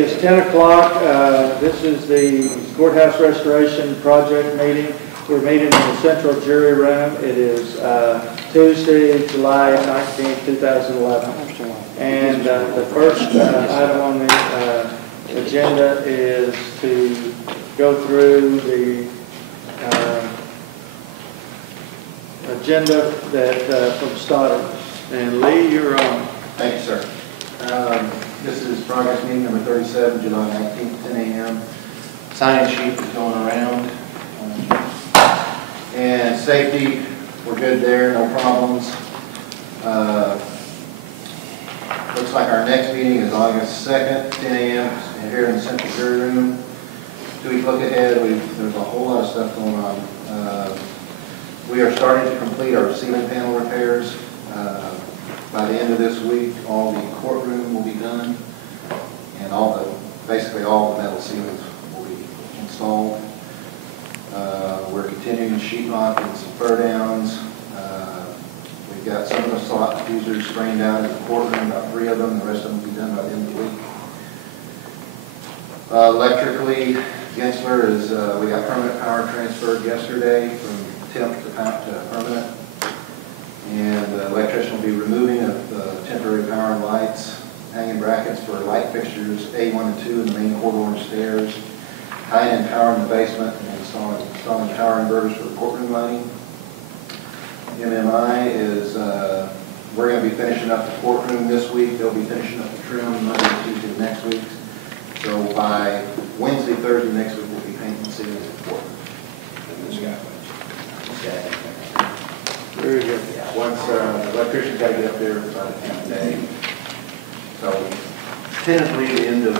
is 10 o'clock. This is the Courthouse Restoration Project meeting. We're meeting in the Central Jury Room. It is Tuesday, July 19, 2011. And the first item on the agenda is to go through the agenda that from Stoddard. And Lee, you're on. Thank you, sir. This is progress meeting number 37, July 19th, 10 a.m. Sign-in sheet is going around. And safety, we're good there, no problems. Looks like our next meeting is August 2nd, 10 a.m. here in the Central Jury Room. 2 week look ahead, there's a whole lot of stuff going on. We are starting to complete our ceiling panel repairs. By the end of this week, all the courtroom will be done, and basically all the metal ceilings will be installed. We're continuing sheetrock and some fur downs. We've got some of the slot diffusers sprained out in the courtroom, about 3 of them. The rest of them will be done by the end of the week. Electrically, Gensler is, we got permanent power transferred yesterday from temp to permanent. And the electrician will be removing of temporary power and lights, hanging brackets for light fixtures A1 and 2 in the main corridor stairs, tying in power in the basement, and installing power inverters for the courtroom lighting. MMI is, we're going to be finishing up the courtroom this week. They'll be finishing up the trim Monday and Tuesday next week. So by Wednesday, Thursday next week, we'll be painting ceilings at the courtroom. And this guy. Very good. Yeah, once the electrician's got to get up there by the end of the day. So tentatively the end of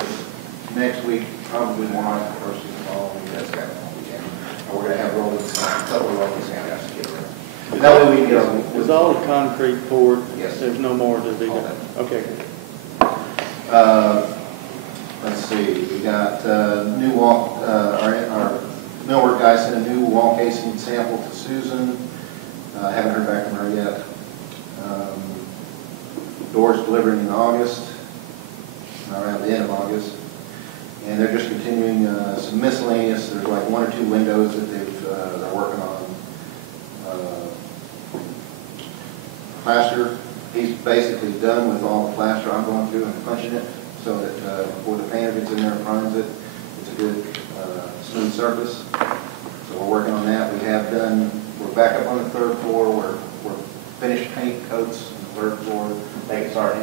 next week, probably more like the first of the following. That's got to weekend. We're going to have rollers, a couple of rollers down to get rid. That way we go. Is all the concrete poured? Yes. There's no more to be done. Okay. Let's see. We got new wall. Our millwork guy sent a new wall casing sample to Susan. I haven't heard back from her yet. Doors delivering in August, around the end of August. And they're just continuing some miscellaneous. There's like 1 or 2 windows that they're working on. Plaster, he's basically done with all the plaster. I'm going through and punching it so that before the painter gets in there and primes it, it's a good smooth surface. So we're working on that. We're back up on the 3rd floor. We're finished paint coats on the 3rd floor. They can start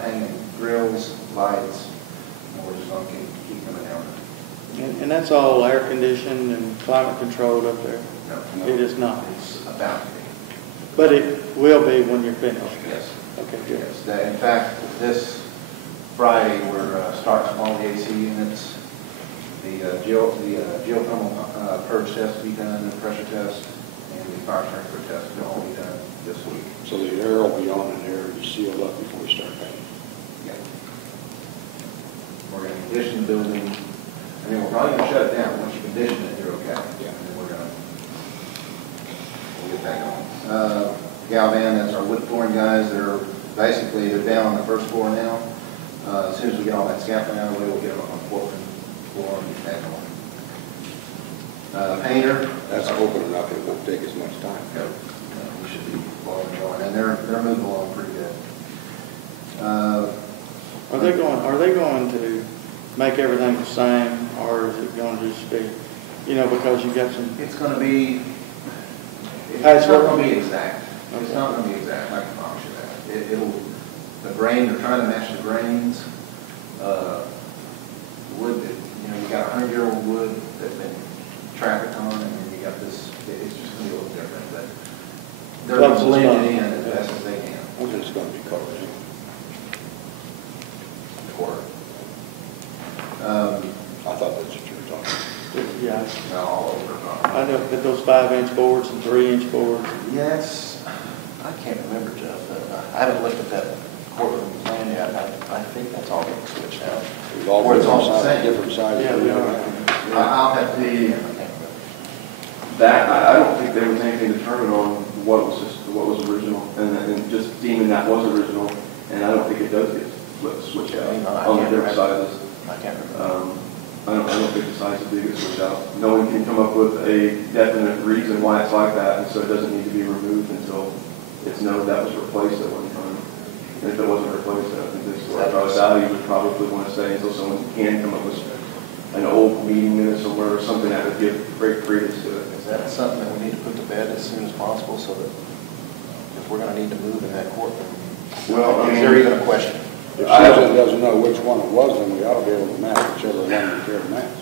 hanging grills, lights, and we're just going to keep coming down. And that's all air conditioned and climate controlled up there? No. It is not. It's about to be. But it will be when you're finished? Yes. Okay, good. Yes. In fact, this Friday we're starting all the AC units. The geothermal purge test will be done, the pressure test, and the fire sprinkler test will all be done this week. So the air will be on and air will be sealed up before we start painting. Yeah. We're going to condition the building. I mean, we're probably going to shut it down. Once you condition it, you're okay. Yeah. And then we'll get that going. Galvan, that's our wood flooring guys. They're down on the 1st floor now. As soon as we get all that scaffolding out of the way, we'll get them on the floor and get that going. Painter. That's open enough. It won't take as much time. No, we should be blowing and going, and they're moving along pretty good. Are they going to make everything the same, or is it going to just be, because you got some? It's going to be. It's not going to be exact. It's not going to be exact. I can promise you that. The grain. They're trying to match the grains. Wood that you got 100-year-old wood that's been trafficked on, and then you got this. It's just going to be a little different, but they're going to blend it in as best as they can. What's it's going to be colored in? The quarter. I thought that's what you were talking about. Yeah. All over. I know, but those 5-inch boards and 3-inch boards. Yes, I can't remember, Jeff. I haven't looked at that courtroom plan yet. I think that's all getting switched out. It's all different sizes. Yeah, we are. I'll have to. That I don't think there was anything determined on what was original, and just deeming that was original, and I don't think it does get switched out on the different sizes. I can't remember. I don't think the size of the gets switched out. No one can come up with a definite reason why it's like that, and so it doesn't need to be removed until it's known that was replaced at one time. And if it wasn't replaced, I think this value would probably want to stay until someone can come up with an old meeting minute somewhere or something that would give great credence to it. Is that something that we need to put to bed as soon as possible so that if we're going to need to move in that courtroom? Well, I is mean, there even a question? If Susan doesn't know which one it was, then we ought to be able to match whichever one we care to match.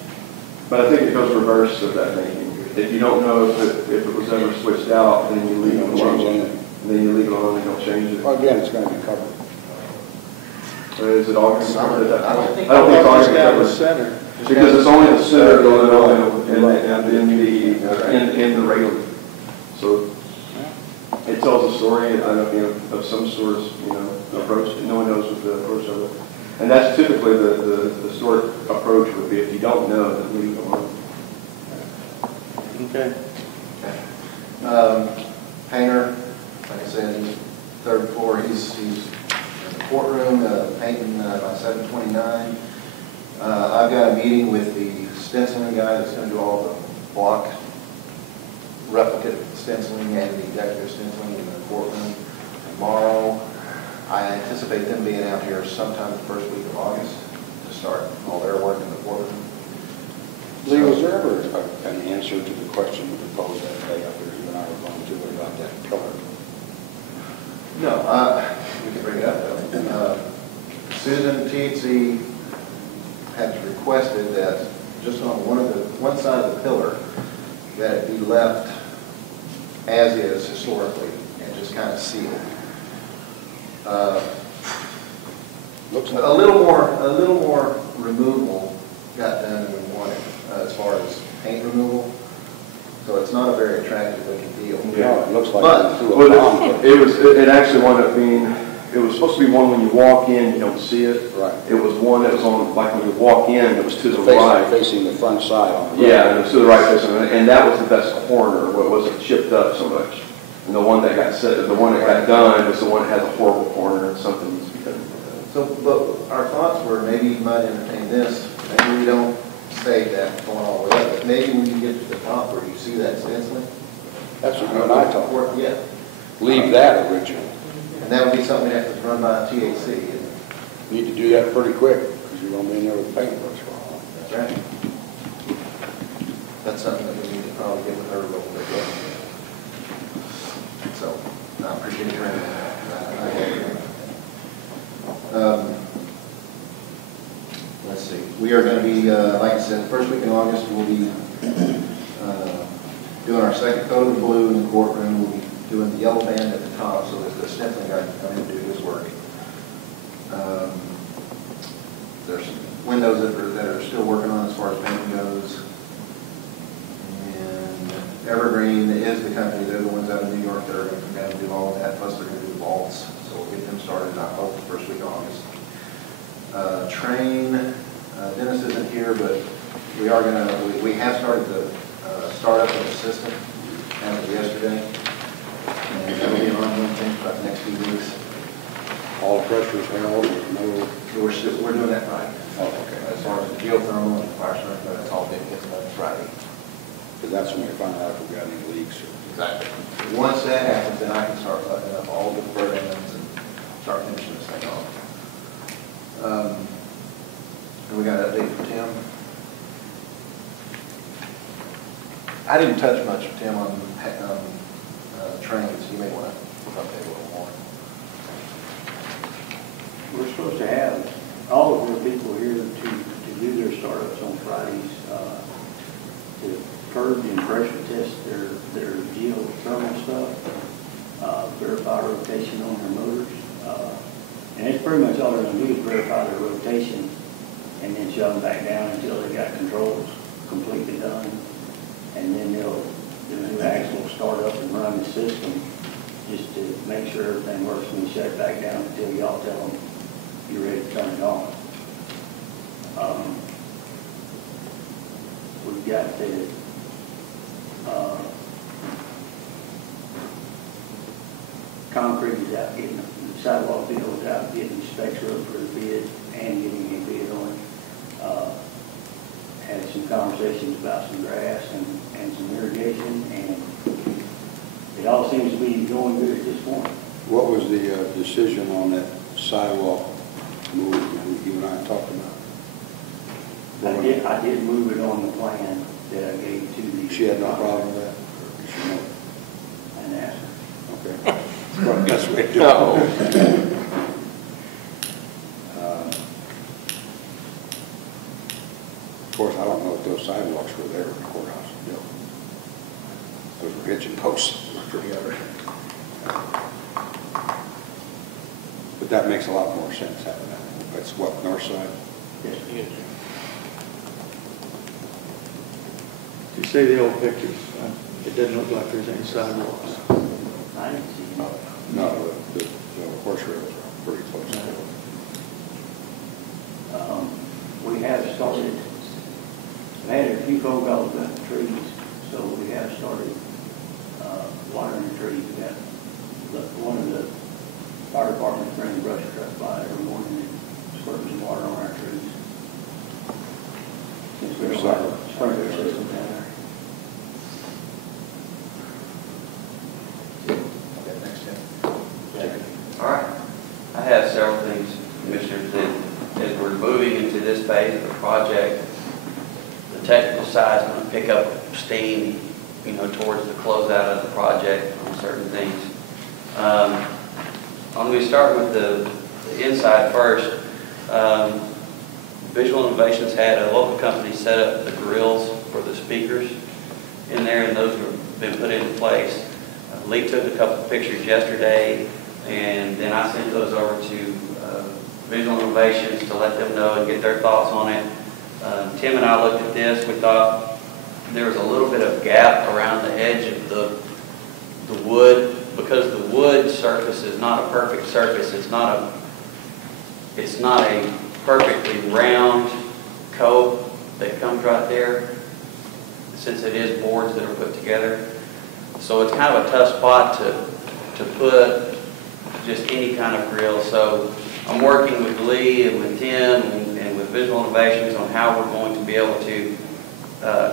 But I think it goes reverse of that thinking. If you don't know if it was ever switched out, then you leave it alone. And then you leave it alone and don't change it. Well, again, it's going to be covered. Is it all going to be covered at that I don't point? think I don't think it's all Just going to be down the covered. center. Because it's only the center going on in the regular. So it tells a story, I don't know, of some store's, approach. No one knows what the approach of it. And that's typically the store approach would be, if you don't know, then leave it alone. Okay. Painter, like I said, he's third floor, he's in the courtroom, painting by 729. I've got a meeting with the stenciling guy that's going to do all the block replicate stenciling and the decorative stenciling in the courtroom tomorrow. I anticipate them being out here sometime the first week of August to start all their work in the courtroom. Lee, was there ever an answer to the question we posed that day up there, you and I were going to, about that pillar? No, we can bring it up though. Susan THC has requested that just on one side of the pillar, that it be left as is historically and just kind of sealed. Looks like A little more removal got done than we wanted as far as paint removal. So it's not a very attractive looking deal. no, it looks like But- it threw a bomb. It actually wound up being, it was supposed to be one when you walk in, you don't see it. Right. It was one that was on, like when you walk in, it was to the right. Facing the front side on the road. Yeah, and it was to the right facing, and that was the best corner, where it wasn't chipped up so much. And the one that got done was the one that had the horrible corner, and something needs to be done. So, but our thoughts were maybe you might entertain this. Maybe we don't say that going all the way up, but maybe when you get to the top where you see that stenciling. That's what you and I talked about. Yeah. Leave that original. And that would be something we have to run by THC. Need to do that pretty quick, because you're going to be in there with paintbrush for a while. That's right. That's something that we need to probably get with her a little bit. So, I appreciate your input. Let's see. We are going to be, like I said, the first week in August, we'll be doing our second coat of the blue in the courtroom. We'll be doing the yellow band at the top so that the stenciling guy can come in and do his work. There's some windows that are still working on as far as painting goes. And Evergreen is the company. They're the ones out of New York that are going to come down and do all of that. Plus, they're going to do the vaults. So we'll get them started, I hope, the first week of August. Train, Dennis isn't here, but we are going to, we have started the startup of the system as of yesterday. And that'll be an ongoing thing for about the next few weeks. All the pressure's held, no... We're doing that Friday. Oh, okay. As far as the geothermal and fire sprinkler, that's all being gets done Friday. Because that's when we find out if we've got any leaks. Exactly. Once that happens, then I can start buttoning up all the burn ends and start finishing this thing off. And we got an update from Tim. I didn't touch much with Tim on trains. You may want to update a little more. We're supposed to have all of our people here to do their startups on Fridays, to curb and pressure test their geothermal stuff, verify rotation on their motors. And it's pretty much all they're going to do is verify their rotation and then shut them back down until they got controls completely done. And then they'll do an actual start up and run the system just to make sure everything works and shut it back down until y'all tell them you're ready to turn it on. We've got the concrete is out getting, the sidewalk bill is out getting specs up for the bid and getting a bid on it. some conversations about some grass and some irrigation, and it all seems to be going good at this point. What was the decision on that sidewalk move you and I talked about? I did move it on the plan that I gave to the. She had no problem with that? Or did she know? And asked her. Okay. Well, that's what it is. Of course, I don't know if those sidewalks were there in the courthouse. No. Those were hitching posts together. But that makes a lot more sense having that. That's what, north side? Yes. You see the old pictures? It doesn't look like there's any sidewalks. I didn't see it. No, the horse rails are pretty close to it. We have started, we had a few phone calls about the trees, so we have started watering the trees. We got one of the fire departments bringing brush truck by every morning and squirting some water on our trees. Since we don't have a sprinkler system down there. Okay, next step. All right. I have several things, Commissioners, that as we're moving into this phase of the project, the technical side is going to pick up steam, towards the closeout of the project on certain things. I'm going to start with the inside first. Visual Innovations had a local company set up the grills for the speakers in there, and those have been put into place. Lee took a couple of pictures yesterday, and then I sent those over to Visual Innovations to let them know and get their thoughts on it. Tim and I looked at this. We thought there was a little bit of gap around the edge of the wood, because the wood surface is not a perfect surface. It's not a perfectly round coat that comes right there, since it is boards that are put together. So it's kind of a tough spot to put just any kind of grill. So I'm working with Lee and with Tim and with Visual Innovations on how we're going to be able to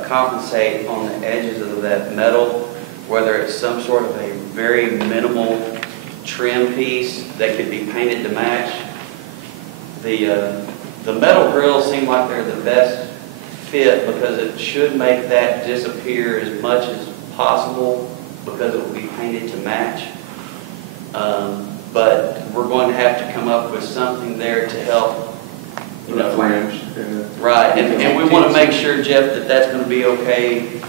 compensate on the edges of that metal, whether it's some sort of a very minimal trim piece that could be painted to match. The metal grills seem like they're the best fit because it should make that disappear as much as possible because it will be painted to match. But we're going to have to come up with something there to help, Flange. right, and we want to make sure, Jeff, that that's going to be okay,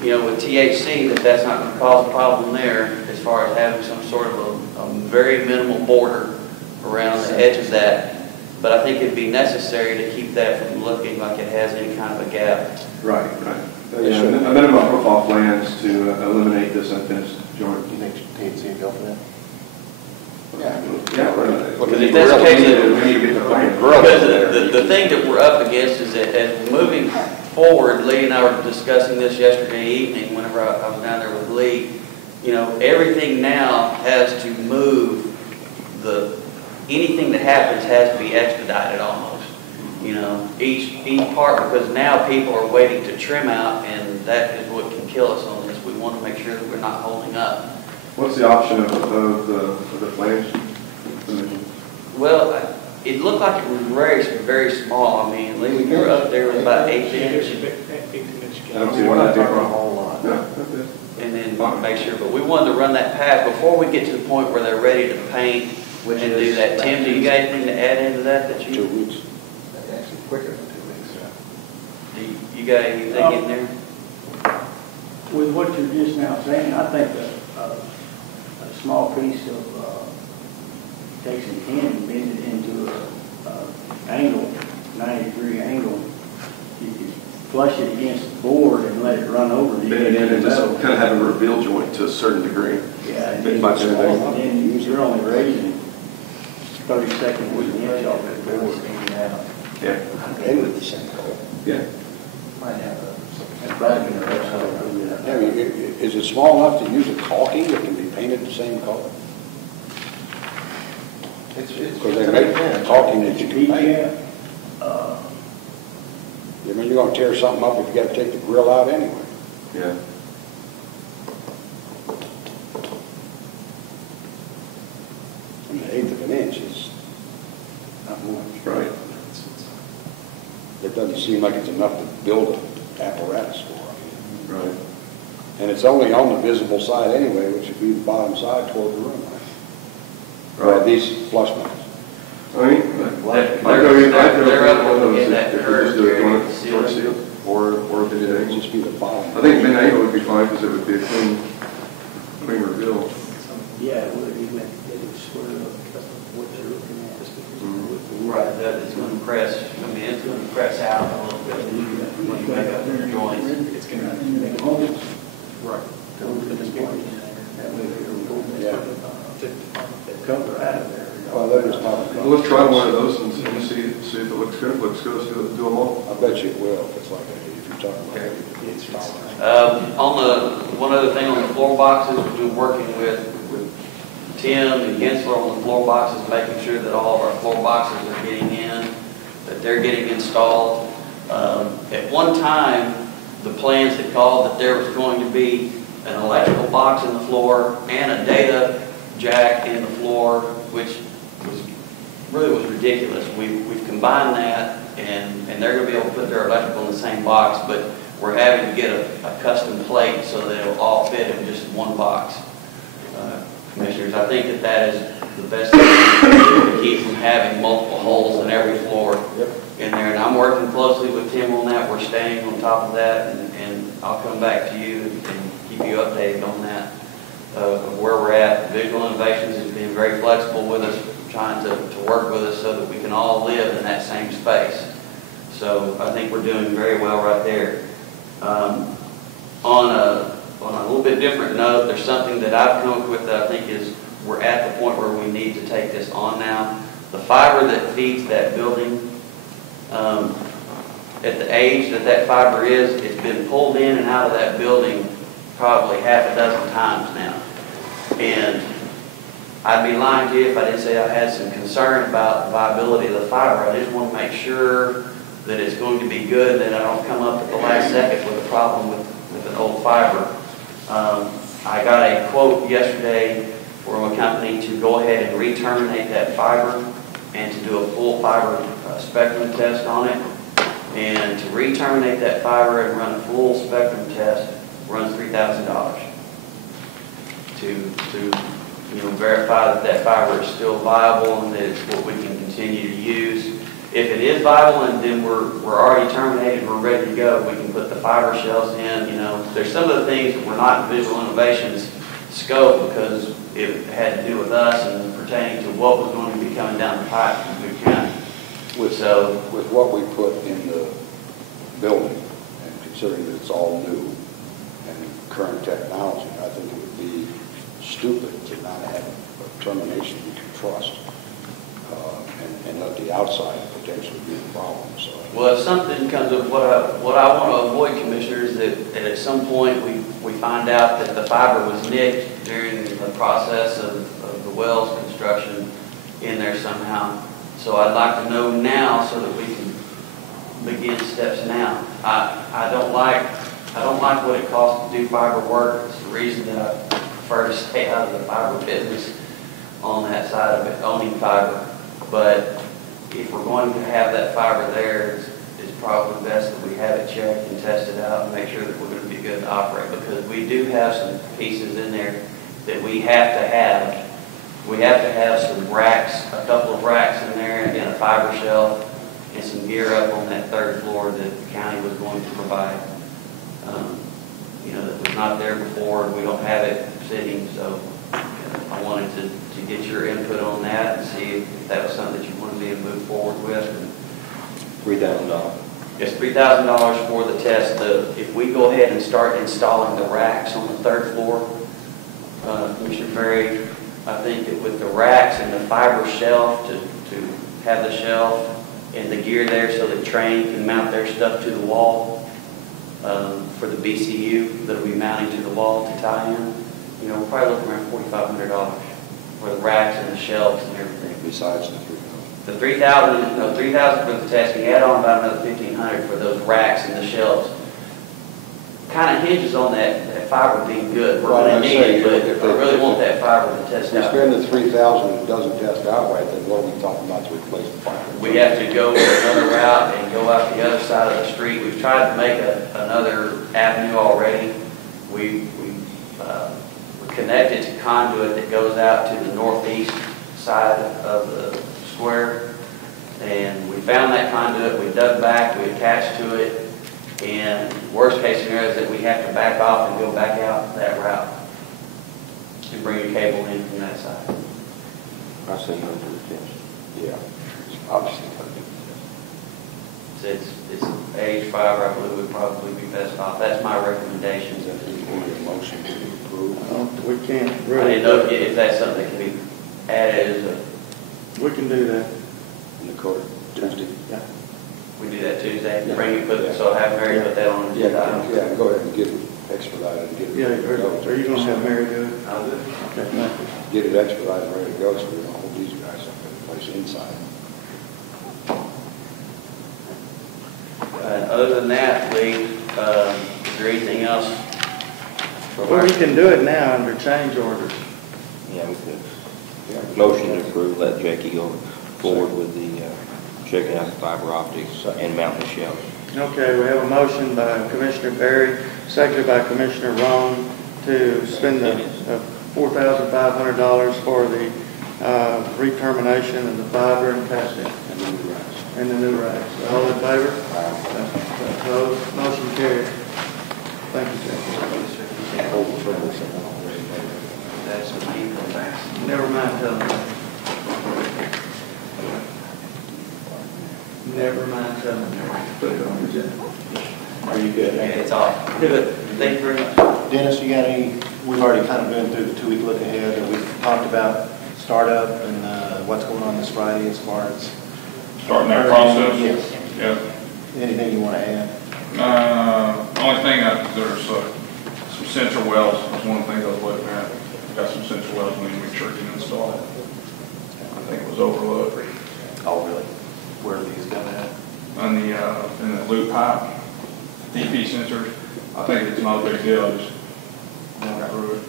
with THC, that's not going to cause a problem there as far as having some sort of a very minimal border around the edge of that. But I think it'd be necessary to keep that from looking like it has any kind of a gap. Right. Yeah, a minimum profile plans to eliminate this unfinished joint. You think TNC would go for that? Yeah. Because if that's the case, we need to get the plan. because the thing that we're up against is that as we're moving forward, Lee and I were discussing this yesterday evening whenever I was down there with Lee, everything now has to move. Anything that happens has to be expedited almost. Each part, because now people are waiting to trim out, and that is what can kill us on this. We want to make sure that we're not holding up. What's the option of the flange? Well, it looked like it was very, very small. I mean, Lee, when you were up there, it was about 8 inch. I don't see why that'd be a A problem. whole lot. No, that's it. And then make sure, but we wanted to run that past before we get to the point where they're ready to paint and do that. Tim, do you got anything to add into that 2 you? weeks. That's actually quicker than 2 weeks. Do you got anything in there? With what you're just now saying, I think a small piece of, takes a tin and bend it into a angle, 90-degree angle. You could flush it against the board and let it run over the Bend it in edge of and the just metal. kind of have a reveal joint to a certain degree. Yeah, and Bit by bit. then you're only raising 30 seconds with the inch off that board. Yeah. Okay with the same color. Yeah. Might have That's probably gonna have something to do with I mean, that. is it small enough to use a caulking that can be painted the same color? It's Because they make caulking that you can paint. PGF, I mean, you're gonna tear something up if you gotta take the grill out anyway. Yeah. And an eighth of an inch is not much. Right. It doesn't seem like it's enough to build an apparatus for. Right. And it's only on the visible side anyway, which would be the bottom side toward the room. Right. These flush mounts. I mean, I'd go They're with up one of those in that if you curve just do a area, joint seal it. seal or a bit It'd angle. just be the bottom. I think mid angle would be fine because it would be a clean reveal. Yeah, it would, even if it was square up, what they're looking at. Right, it's going to press, I mean, it's going to press out a little bit when you make up the joints. It's going to make holes. Right. That way Yeah. they'll cover out of there. Well, they're just talking Well, let's try one of those and see if it looks good. If it looks good, let's do them all. I bet you it will if it's like, if you're talking about it's tolerant. One other thing on the floor boxes, we've been working with Tim and Gensler on the floor boxes, making sure that all of our floor boxes are getting in, that they're getting installed. At one time, the plans had called that there was going to be an electrical box in the floor and a data jack in the floor, which was ridiculous. We've combined that, and they're going to be able to put their electrical in the same box, but we're having to get a custom plate so that it'll all fit in just one box. Commissioners, I think that is the best thing to keep from having multiple holes in every floor in there. And I'm working closely with Tim on that. We're staying on top of that, and I'll come back to you and keep you updated on that, of where we're at. Visual Innovations has been very flexible with us, trying to work with us so that we can all live in that same space. So I think we're doing very well right there. On a little bit different note, there's something that I've come up with that I think is we're at the point where we need to take this on now. The fiber that feeds that building, at the age that fiber is, it's been pulled in and out of that building probably half a dozen times now. And I'd be lying to you if I didn't say I had some concern about the viability of the fiber. I just want to make sure that it's going to be good, that I don't come up at the last second with a problem with an old fiber. I got a quote yesterday from a company to go ahead and re-terminate that fiber and to do a full fiber spectrum test on it. And to re-terminate that fiber and run a full spectrum test runs $3,000 to verify that fiber is still viable and that it's what we can continue to use. If it is viable and then we're already terminated, we're ready to go, we can put the fiber shells in. There's some of the things that were not in Visual Innovations scope because it had to do with us and pertaining to what was going to be coming down the pipe from Boone County. With what we put in the building, and considering that it's all new and current technology, I think it would be stupid to not have a termination we can trust, and let the outside potentially be the problem. So. Well, if something comes up, what I want to avoid, Commissioners, that at some point we find out that the fiber was nicked during the process of the wells construction in there somehow. So I'd like to know now so that we can begin steps now. I don't like what it costs to do fiber work. It's the reason that I prefer to stay out of the fiber business on that side of it, owning fiber. But if we're going to have that fiber there, it's probably best that we have it checked and tested out and make sure that we're going to be good to operate, because we do have some pieces in there that we have to have. We have to have some racks, a couple of racks in there, and a fiber shelf, and some gear up on that third floor that the county was going to provide. That was not there before, and we don't have it sitting, so I wanted to get your input on that and see if that was something that you wanted me to move forward with. $3,000. It's $3,000 for the test. If we go ahead and start installing the racks on the third floor, Commissioner Ferry, I think that with the racks and the fiber shelf to have the shelf and the gear there so that train can mount their stuff to the wall for the BCU that will be mounting to the wall to tie in, we're probably looking around $4,500 for the racks and the shelves and everything. Besides the 3,000. The 3,000, no, 3,000 for the testing, add on about another 1,500 for those racks and the shelves. Kind of hinges on that fiber being good. We're Well, gonna I'm need saying, it, but if I they- really want that fiber to test If we out. spend the 3,000 and it doesn't test out right, then what are we talking about to replace the fiber? We have to go another route and go out the other side of the street. We've tried to make another avenue already. We connected to conduit that goes out to the northeast side of the square. And we found that conduit, we dug back, we attached to it. And worst case scenario is that we have to back off and go back out that route to bring a cable in from that side. I say no to the test. Yeah, obviously. It's age fiber, I believe would probably be best off. That's my recommendation. Is that the motion to approve? We can't I really. didn't know if that's something that can be added as a, We can do that. In the court Tuesday? Yeah. we do that Tuesday, Yeah. bring it, put, Yeah. so have Mary put that on the Yeah, agenda. yeah, go ahead and get it expedited and get it. Yeah, ready to go. are you gonna have Mary do it? I'll do it. Okay, thank you. Get it expedited and ready to go so we don't hold these guys up in the place inside. Other than that, Lee, is there anything else? Well, we can do it now under change orders. Yeah, we could. Motion to approve, let Jackie go forward with the checking out the fiber optics and mounting the shelves. Okay, we have a motion by Commissioner Berry, seconded by Commissioner Roan to spend the $4,500 for the re-termination of the fiber and testing And then we rise. and the new racks. All in favor? Opposed? Motion carried. Thank you, Jackie. That's the key for that. Never mind telling me. Never mind telling me. Put it on the agenda. Are you good? Yeah, it's off. Good. Thank you very much. Dennis, you got any, we've already kind of been through the 2-week look ahead, and we've talked about startup and what's going on this Friday as far as. Starting that process? Yes. Yep. Anything you want to add? Only thing, there's some sensor wells, that's one of the things I was looking at. Got some sensor wells we need to make sure get installed. I think it was overlooked. Oh, really? Where are these going at? On the, in the loop pipe, DP sensors, I think it's not a big deal, just run through it.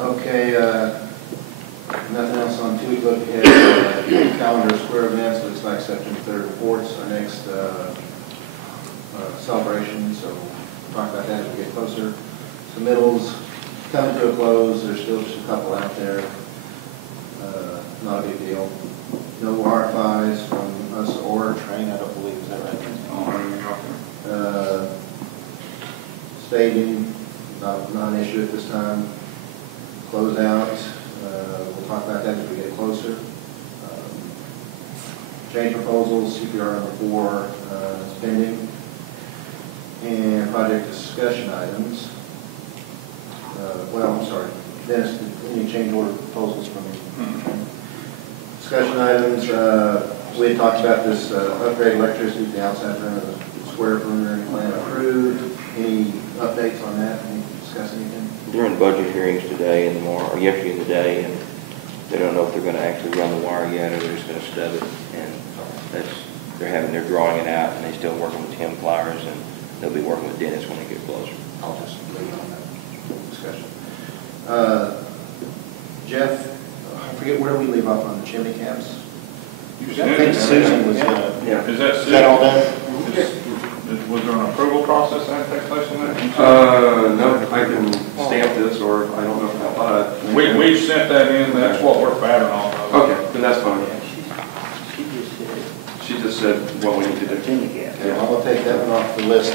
Okay, nothing else on 2-week look ahead. Calendar square events, looks like September 3rd and 4th is our next celebration, so we'll talk about that as we get closer. Submittals coming to a close, there's still just a couple out there. Not a big deal. No RFIs from us or Train, I don't believe, is that right? Staging, not an issue at this time. Closeout, we'll talk about that as we get closer. Change proposals, CPR number 4 is pending. And project discussion items. Well, I'm sorry, Dennis, any change order proposals from you? Discussion items, we had talked about this upgrade electricity to the outside rim of the square preliminary plan approved. Any updates on that? Can you discuss anything? During budget hearings today and tomorrow, or yesterday and today, and they don't know if they're going to actually run the wire yet or they're just going to stub it. And they're drawing it out, and they're still working with Tim Flowers, and they'll be working with Dennis when they get closer. I'll just leave it on that discussion. Jeff, I forget, where do we leave off on the chimney caps? I think Susan was gonna. Is that all done? Was there an approval process that takes place on that? No, I can stamp this, or I don't know if I thought. We sent that in, that's what we're batting on. Okay, then that's fine. She just said, She just said what we need to do. Yeah, I'm gonna take that one off the list.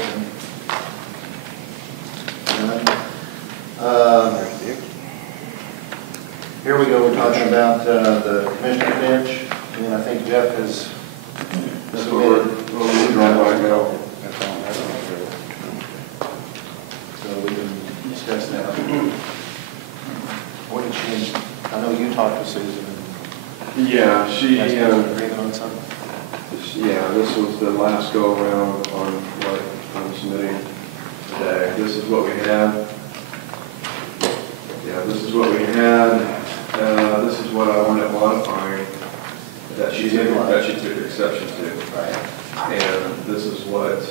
Here we go, we're talking about the commissioner bench, and I think Jeff has submitted. So we can discuss that. What did she, I know you talked to Susan. Yeah, And she, you guys have an agreement on something? yeah, this was the last go around on what I'm submitting today. This is what we have. Yeah, this is what we had, this is what I wanted modifying, that she took exception to. Right. And this is what,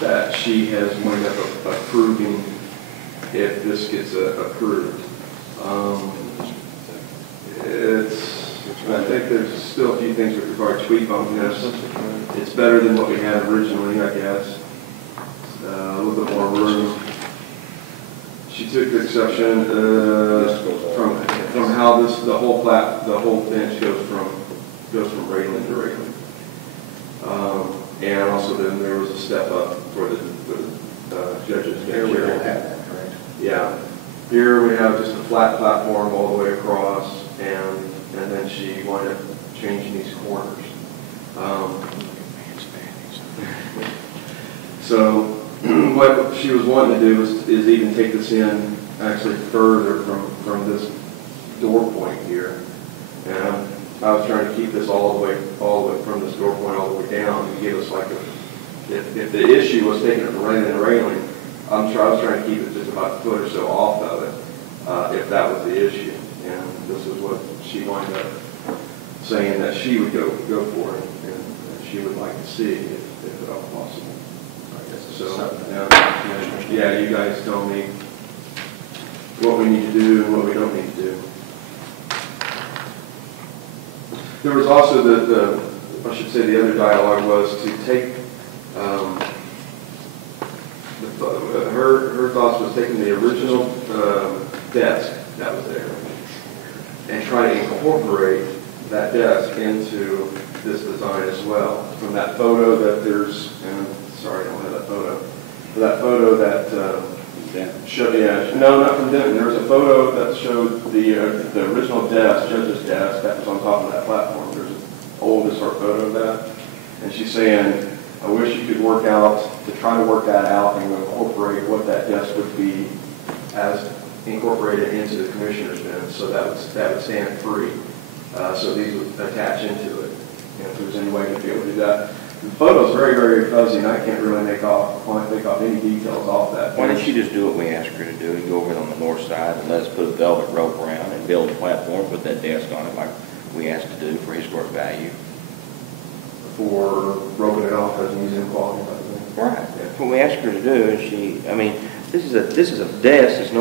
that she has wound up approving if this gets approved. I think there's still a few things we could tweak on this. It's better than what we had originally, I guess. A little bit more room. She took exception from how the whole bench goes from railing to railing. And also then there was a step up for the judges. Here we don't have that, correct? Yeah. Here we have just a flat platform all the way across, and then she wanted up changing these corners. So what she was wanting to do is even take this in actually further from this door point here. And I was trying to keep this all the way from this door point all the way down to give us like if the issue was taking it from railing to railing, I was trying to keep it just about a foot or so off of it, if that was the issue. And this is what she wound up saying that she would go for it, and she would like to see if at all possible. So, yeah, you guys tell me what we need to do and what we don't need to do. There was also I should say the other dialogue was to take, her thoughts was taking the original desk that was there and try to incorporate that desk into this design as well. From that photo that there's, and sorry I don't have that photo, but that photo that showed, yeah, no, not from Denton. There was a photo that showed the original desk, judge's desk, that was on top of that platform. There's an old historic photo of that. And she's saying, I wish you could try to work that out and incorporate what that desk would be as incorporated into the commissioner's bench, so that would stand free. So these would attach into it. And if there's any way to be able to do that. The photo's very, very fuzzy, and I can't really make off any details off that. Why didn't she just do what we asked her to do and go over on the north side and let us put a velvet rope around and build a platform, put that desk on it like we asked to do for historic value? For roping it off as museum quality. Right. That's what we asked her to do, and this is a desk that's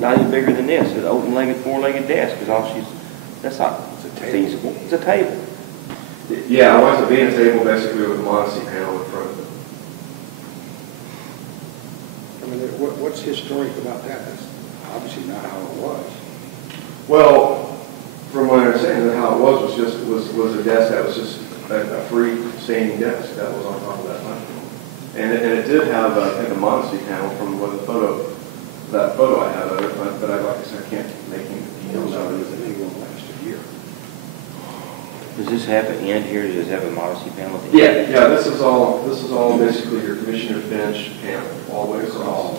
not even bigger than this. It's an open-legged, four-legged desk is all that's not feasible. It's a table. Yeah, I want it to be a table basically with a modesty panel in front of it. I mean, what's historic about that? That's obviously not how it was. Well, from what I understand, how it was a desk that was just a free-standing desk that was on top of that platform. And it did have a modesty panel from that photo I have of it, but like I said, I can't make any details out of it. I think it won't last a year. Does this have an end here? Does this have a modesty panel at the end? Yeah. This is all basically your commissioner's bench panel all the way across.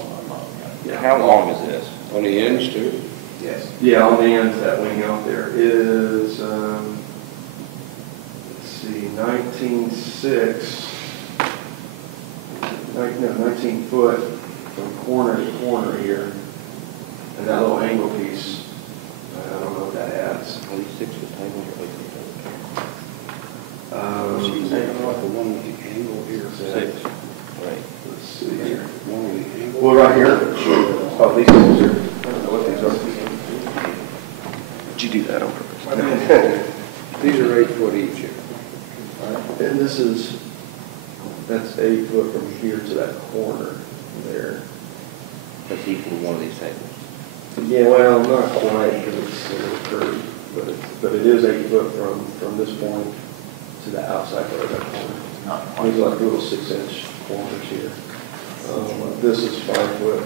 Yeah. How long is this? On the ends too? Yes. Yeah, on the ends, that wing out there is, let's see, 19 foot from corner to corner here. And that little angle piece, I don't know what that adds. Are these 6-foot tables or 8-foot She's talking about the one with the angle here. 6? Right. Let's see here. One with the angle. Well, right here. Oh, these things are, I don't know what these are. Did you do that on purpose? These are 8 foot each. And that's 8 foot from here to that corner there. That's equal to one of these tables. Yeah, well, not quite because it's a little curved, but it is 8 foot from this point to the outside part of that corner. Not quite. These are like little 6-inch corners here. This is 5 foot.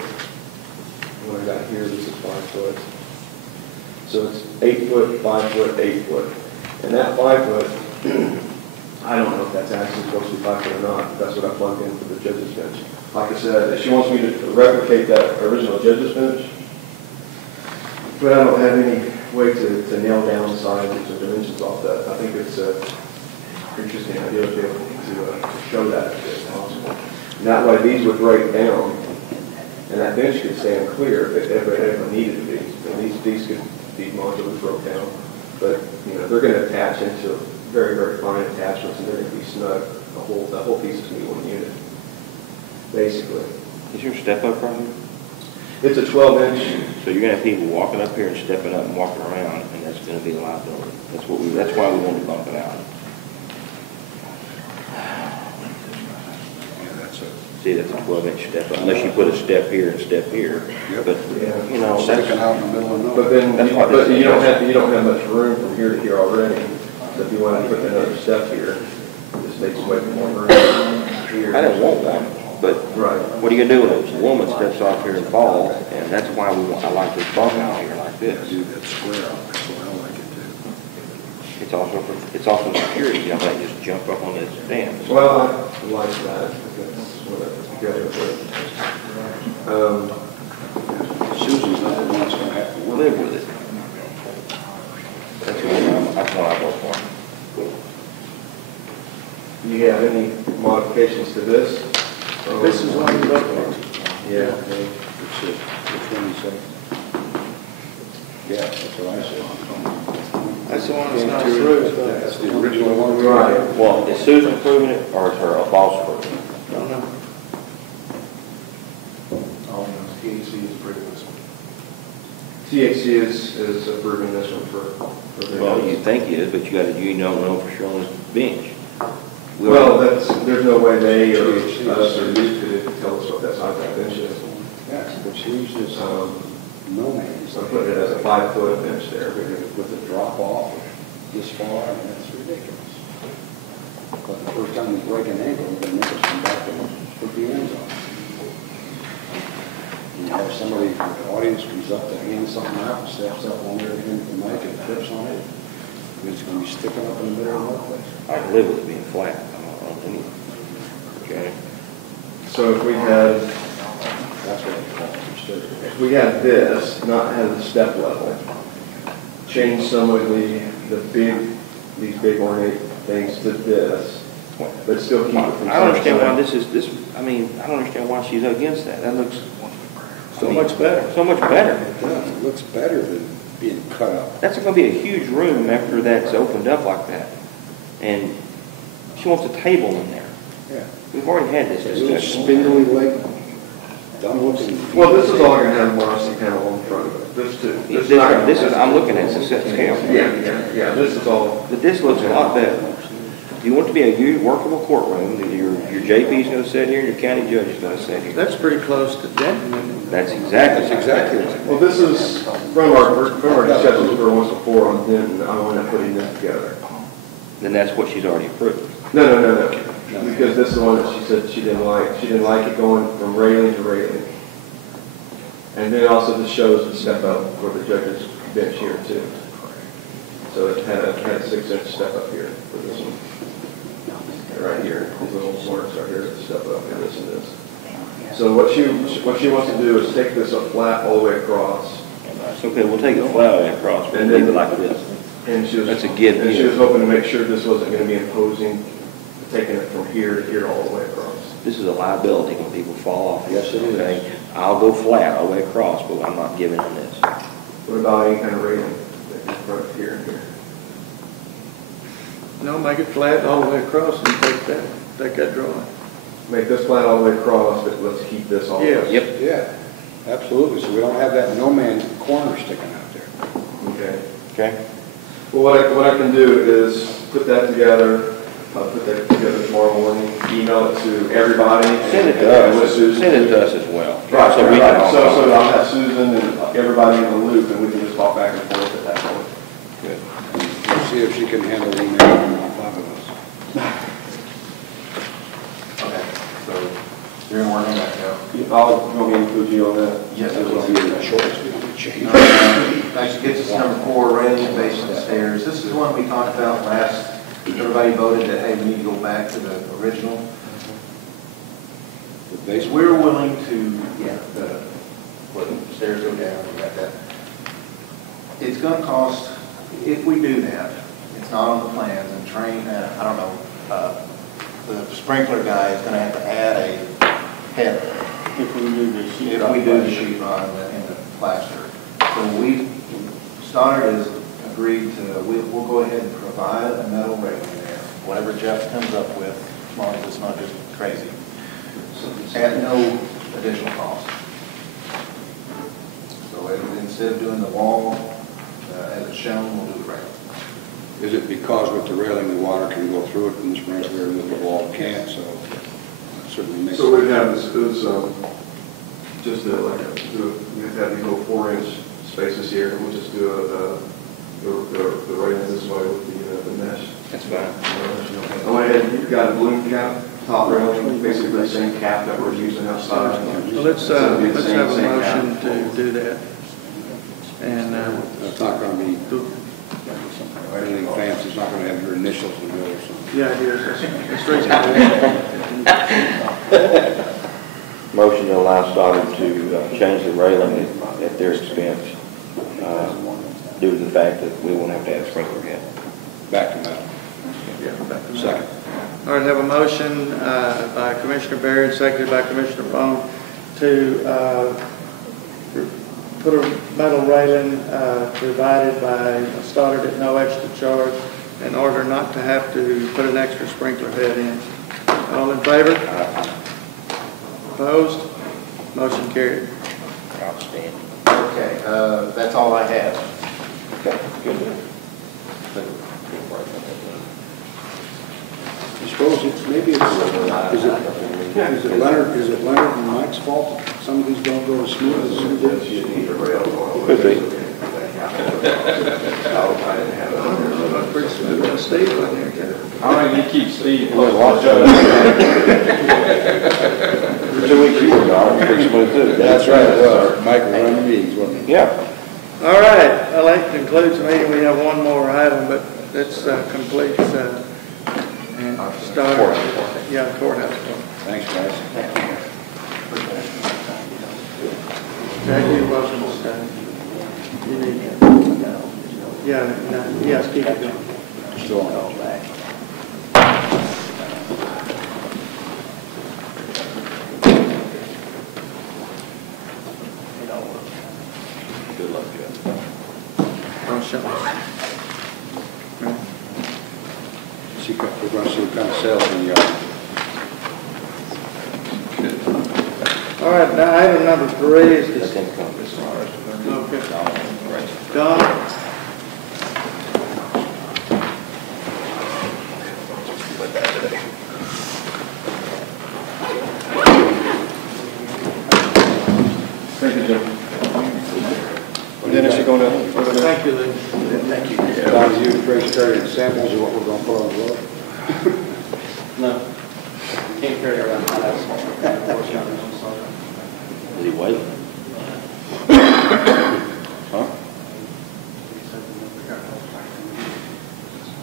What I got here, this is 5 foot. So it's 8 foot, 5 foot, 8 foot. And that 5 foot, I don't know if that's actually supposed to be 5 foot or not. That's what I plugged in for the judge's bench. Like I said, if she wants me to replicate that original judge's bench, but I don't have any way to nail down sizes or dimensions off that. I think it's an interesting idea to be able to show that if possible. And that way these would break down And that bench could stand clear if it ever needed to be. And these could be modularly broke down. But, you know, they're going to attach into very, very fine attachments, and they're going to be snug. The whole piece is going to be one unit, basically. Is your step up right here? It's a 12-inch. So you're gonna have people walking up here and stepping up and walking around, and that's gonna be a liability. That's why we want to bump it out. Yeah, that's a, See, that's a 12-inch step up, unless you put a step here and step here. Yep. But, you know, sticking that's, out in the middle of But nowhere. then, That's why but this you don't is- have much room from here to here already. So if you want to put another step here, just makes way more room here. I didn't want one, but Right. what are you gonna do when a woman steps off here and falls? And that's why I like this bump out here like Yeah, this. do that square out, that's why I like it too. It's also security, you know, they just jump up on this stand. Well, I like that. That's what I put together. But, Susan's not the one that's gonna have to work. Live with it. That's what I vote for. do you have any modifications to this? This is one you looked at. Yeah. It's a, which one you say? Yeah, that's what I said. That's the one that's not through. That's the original one. Right. Well, is Susan approving it, or is her boss approving it? Don't know. Oh, no, THC is pretty this one. THC is approving this one for their. Well, you think it is, but you don't know for sure on this bench. Well, there's no way they or us or you could tell us what that size that bench is. Yeah, which leaves this, no man. So I put it as a 5-foot bench there. With a drop off this far, I mean, that's ridiculous. But the first time we break an ankle, we're gonna make us come back and put the ends on. You have somebody, the audience comes up to hand something out, steps up on there, hand the mic and trips on it. It's gonna be sticking up in the middle of the place. I can live with it being flat. I don't think. Okay. So if we had, That's what I call it, if we had this, not have the step level, change some of these big ornate things to this, but still keep it from. I don't understand why I don't understand why she's against that. That looks So much better. so much better. It does, it looks better than being cut up. That's gonna be a huge room after that's opened up like that. And she wants a table in there. Yeah. We've already had this A little discussion. spindly leg, dumb looking. Well, this is all going to have Morrison panel on front of it. This too. I'm looking at the set scale. Yeah, this is all. But this looks a lot better. You want it to be a workable courtroom, your JP's gonna sit here, and your county judge is gonna sit here. That's pretty close to Denton. That's exactly. Well, this is from our discussions we were once before on Denton. I want to putting this together. Then that's what she's already approved. No. Because this is the one that she said she didn't like. She didn't like it going from railing to railing. And then also this shows the step up for the judge's bench here too. So it had a 6-inch step up here for this one. Right here, these little marks right here, the step up and this and this. So what she wants to do is take this up flat all the way across. Okay, we'll take it flat way across, but leave it like this. And she was, That's a give and she here. was hoping to make sure this wasn't going to be imposing, taking it from here to here all the way across. This is a liability when people fall off. Yes, it is. Okay? I'll go flat all the way across, but I'm not giving them this. What about any kind of railing in front of here and here? No, make it flat all the way across and take that drawing. Make this flat all the way across, but let's keep this all. Yeah. Yep. Yeah, absolutely, so we don't have that no man's corner sticking out there. Okay. Okay? Well, what I can do is put that together, I'll put that together tomorrow morning, email it to everybody. Send it to and with us. Susan. Send it to us as well. Right, So we can all so talk. I'll have Susan and everybody in the loop, and we can just talk back and forth at that point. Good. We'll see if she can handle email from all 5 of us. Okay, so you're gonna work on that now? I'll go and include you on that. Yes, I That will. will be a choice, we don't change. Actually gets us to number 4, railing and basement stairs. This is one we talked about last. Everybody voted that, hey, we need to go back to the original. The basement. We're willing to, where the stairs go down, we got that. It's gonna cost, if we do that, it's not on the plans, and train, I don't know, the sprinkler guy is gonna have to add a header. If we do the sheet. If we do the sheet rock and the plaster. So we, Stoddard has agreed to, we'll go ahead and provide a metal railing there, whatever Jeff comes up with, as long as it's not just crazy. At no additional cost. So instead of doing the wall, as it's shown, we'll do the railing. Is it because with the railing, the water can go through it and the sprinkler with the wall can't, so it certainly makes. So what we have is just you have to have these little 4-inch spaces here, and we'll just do the railing this way with the mesh. That's fine. Go ahead, you've got a balloon cap, top railing, basically the same cap that we're using outside. Well, let's have a motion to do that. And, It's not going to be anything fancy, it's not going to have your initials in it or something. yeah, it is. It's reasonable. Motion to allow Stoddard to change the railing at their expense, due to the fact that we won't have to add sprinkler head. Back to metal. Yeah, back to Second. All right, have a motion by Commissioner Barron, seconded by Commissioner Bone, to put a metal railing provided by Stoddard at no extra charge in order not to have to put an extra sprinkler head in. All in favor? Opposed? Motion carried. Outstanding. Okay, that's all I have. Okay, good. I suppose is it Leonard and Mike's fault that some of these don't go as smooth as some do? Could be. Pretty smooth. Steve right there. All right, you keep Steve. 2 weeks you were gone, pretty smooth too. That's right, it was. Mike will run the meetings, wasn't he? Yeah. All right, well, that concludes the meeting. We have one more item, but that's complete. And start. Yeah, courthouse. Thanks, guys. Jack, you're welcome to stay. You need yes, keep it going. Still on. Good luck, Jeff. Don't show us. Right. We're going to see what kind of sales in the yard. All right, now item number 3 is Let this. them come this far. Okay. Don? Thank you, Jim. Dennis, you're going to. Thank you, Lee. Thank you. Don, you trace carrying samples of what we're going to put on the road? No. Can't carry around piles. Is he waiting? Huh?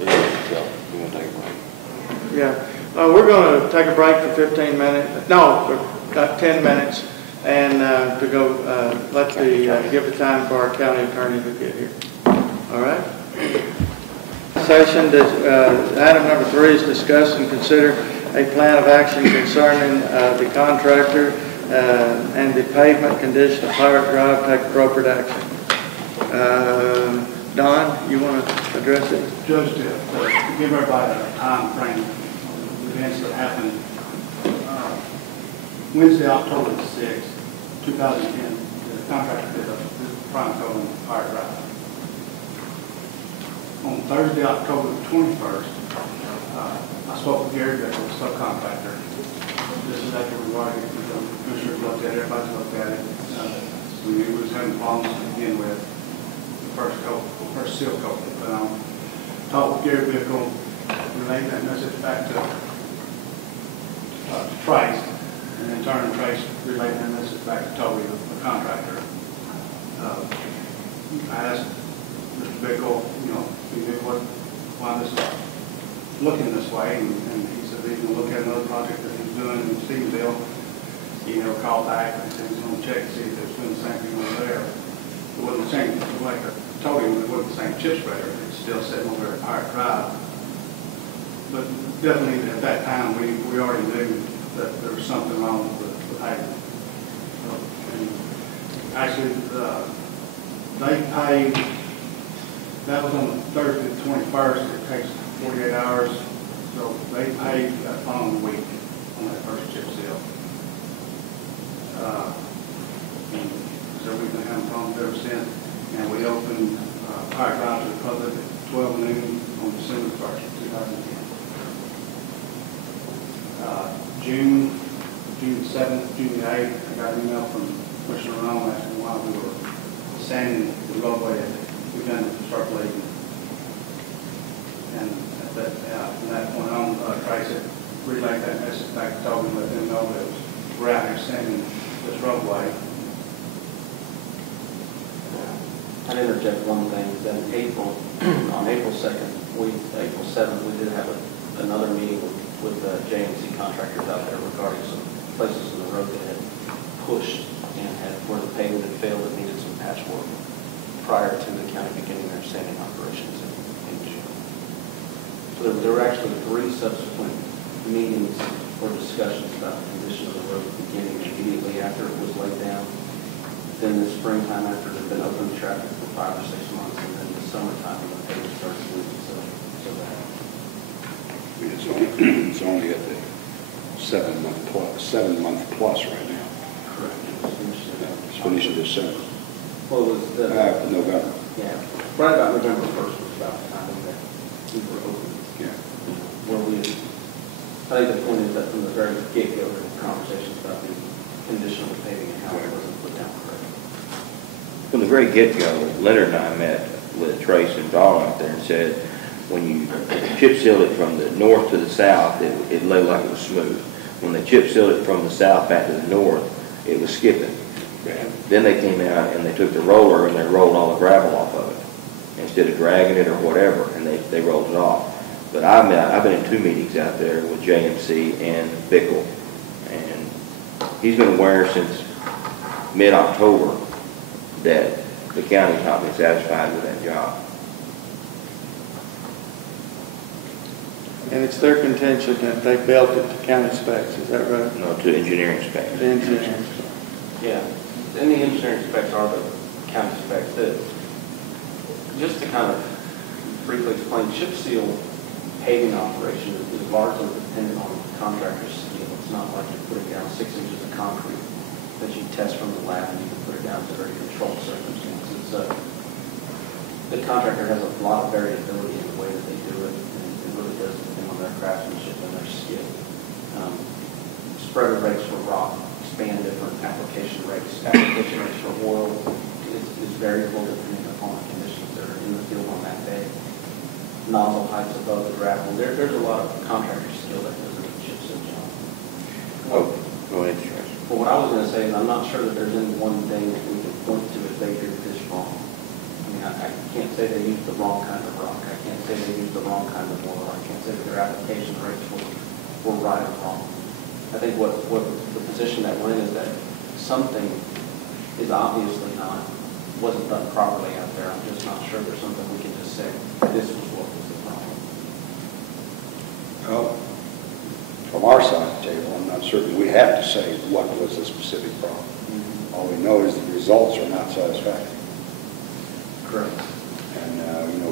You want to take a break? Yeah. We're going to take a break for 15 minutes. No, for 10 minutes. And to go give the time for our county attorney to get here. All right? Session, item number 3 is discuss and consider a plan of action concerning the contractor and the pavement condition of Pirate Drive, take appropriate action. Don, you want to address it? Judge, to give everybody a time frame of events that happened Wednesday, October 6th, 2010, the contractor did a prime coat on Pirate Drive. On Thursday, October 21st, I spoke with Gary Becker, the subcontractor. This is after we've already, the commissioners looked at it, everybody's looked at it. We knew we was having problems to begin with. The first seal coat they put on. Talked with Gary Becker, relayed that message back to Trice, and then turn and Trice relayed that message back to Toby, the contractor. I asked Mr. Bickle, if he knew why this is looking this way, and he said he's going to look at another project that he's doing in Stevensville. He never called back, and said he's going to check to see if it's doing the same thing over there. It wasn't the same, like I told him, it wasn't the same chip spreader. It's still sitting over at Pirate Drive. But definitely at that time, we already knew that there was something wrong with the pavement. And actually, they paid, that was on Thursday the 21st, it takes 48 hours, so they paid that following week on that first chip seal. And so we've been having problems ever since, and we opened Courthouse to the public at 12 noon on December 1st, 2010. June 7th, June 8th, I got an email from Commissioner Rome asking why we were sanding the roadway that we've done to start bleeding. And from that point on, Tracy relayed that message back to Toby and let them know that we're out here sanding this roadway. I'd interject one thing, that in April, on April 2nd, April 7th, we did have another meeting with JMC contractors out there regarding some places in the road that had pushed and where the pavement had failed and needed some patchwork prior to the county beginning their sanding operations in June. So there were actually 3 subsequent meetings or discussions about the condition of the road beginning immediately after it was laid down. Then the springtime after it had been open to traffic for 5 or 6 months, and then the summertime when the pavement started moving so bad. It's only at the 7 month plus right now. Correct. It's finished in December. Well, it was November. yeah, right about November 1st was about the time that we were open. Yeah. Where I think the point is that from the very get-go, there were conversations about the condition of the paving and how it wasn't put down correctly. From the very get-go, Leonard and I met with Trace and Dawn out there and said, when you chip sealed it from the north to the south, it lay like it was smooth. When they chip sealed it from the south back to the north, it was skipping. Yeah. Then they came out and they took the roller and they rolled all the gravel off of it instead of dragging it or whatever, and they rolled it off. But I've been in 2 meetings out there with JMC and Bickle, and he's been aware since mid-October that the county's not been satisfied with that job. And it's their contention that they built it to county specs, is that right? No, to engineering specs. The engineering. Yeah, and the engineering specs are the county specs. Just to kind of briefly explain, chip seal paving operation is largely dependent on contractor's skill. It's not like you're putting down 6 inches of concrete that you test from the lab and you can put it down to very controlled circumstances. The contractor has a lot of variability in the way that they do it, and it really does depend on their craftsmanship and their skill. Spreader rates for rock span different application rates. Application rates for oil is variable depending upon the conditions that are in the field on that day. Nozzle heights above the gravel. There's a lot of contractor skill that goes into the chip seal job. Oh, go ahead, Trace. Well, what I was going to say is I'm not sure that there's any one thing that we can point to if they did this wrong. I mean, I can't say they used the wrong kind of rock. I can't say they used the wrong kind of oil. I can't say that their application rates were right or wrong. I think what the position that we're in is that something is obviously wasn't done properly out there. I'm just not sure there's something we can just say, this was what was the problem. Well, from our side of the table, I'm not certain we have to say what was the specific problem. Mm-hmm. All we know is the results are not satisfactory. Correct. And,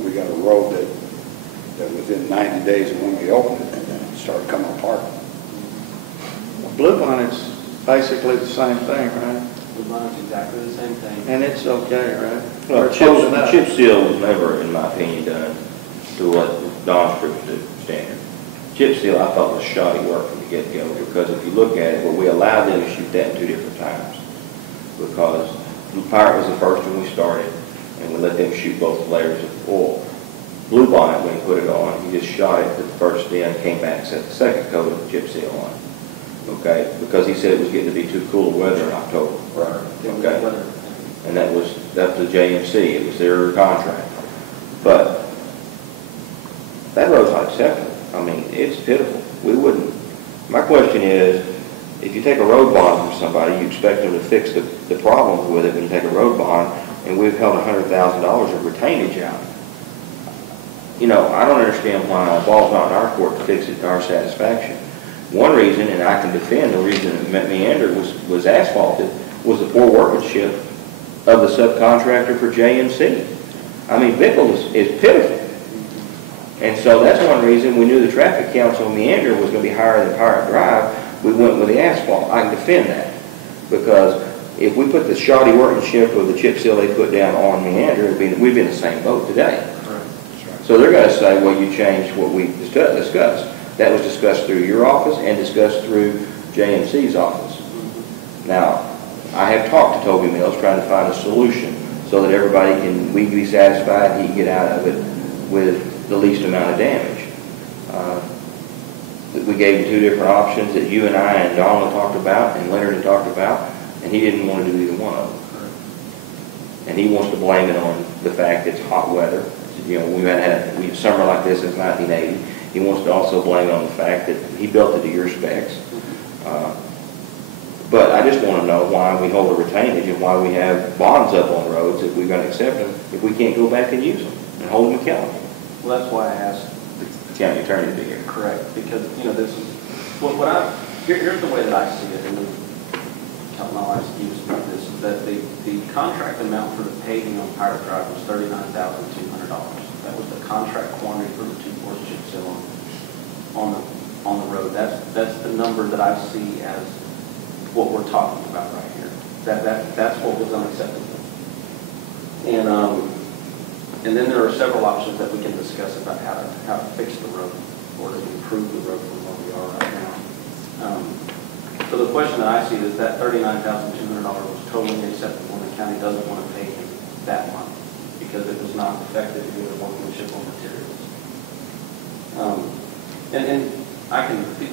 we got a road that within 90 days of when we opened it, started coming apart. Blue Bonnet's basically the same thing, right? Blue Bonnet's exactly the same thing. And it's okay, right? Well, Or close enough. chip seal was never, in my opinion, done to what Don's Group standard. Chip seal, I thought, was shoddy work from the get-go, because if you look at it, well, we allowed them to shoot that in 2 different times, because Blue Pirate was the first one we started, and we let them shoot both layers of oil. Blue Bonnet, when he put it on, he just shot it the first day and came back and set the second coat of chip seal on. Okay, because he said it was getting to be too cool of weather in October. Right. Okay. And that was up to JMC. It was their contract. But that road's not acceptable. I mean, it's pitiful. We wouldn't. My question is, if you take a road bond from somebody, you expect them to fix the problems with it when you take a road bond, and we've held $100,000 of retainage out. I don't understand why the ball's not in our court to fix it to our satisfaction. One reason, and I can defend the reason it meandered, was asphalted, was the poor workmanship of the subcontractor for JMC. I mean, Bickle is pitiful. And so that's one reason we knew the traffic counts on Meander was going to be higher than Pirate Drive. We went with the asphalt. I can defend that. Because if we put the shoddy workmanship of the chip seal they put down on Meander, we'd be in the same boat today. So they're going to say, well, you changed what we discussed. That was discussed through your office and discussed through JMC's office. Now, I have talked to Toby Mills trying to find a solution so that we can be satisfied and he can get out of it with the least amount of damage. We gave him two different options that you and I and Donald talked about and Leonard had talked about, and he didn't want to do either one of them. And he wants to blame it on the fact it's hot weather. You know, we haven't had a summer like this since 1980. He wants to also blame it on the fact that he built it to your specs. But I just want to know why we hold a retainage and why we have bonds up on roads if we're going to accept them, if we can't go back and use them and hold them accountable. Well, that's why I asked The county attorney to be here. correct, because, you know, this is, here's the way that I see it, and then tell my last views about this, is that the contract amount for the paving on Pirate Drive was $39,200. That was the contract quantity for the 2-course chip seal on the road. That's the number that I see as what we're talking about right here. That's what was unacceptable. And then there are several options that we can discuss about how to fix the road or to improve the road from where we are right now. So the question that I see is that $39,200 was totally acceptable, and the county doesn't want to pay him that money because it was not effective in the workmanship on materials.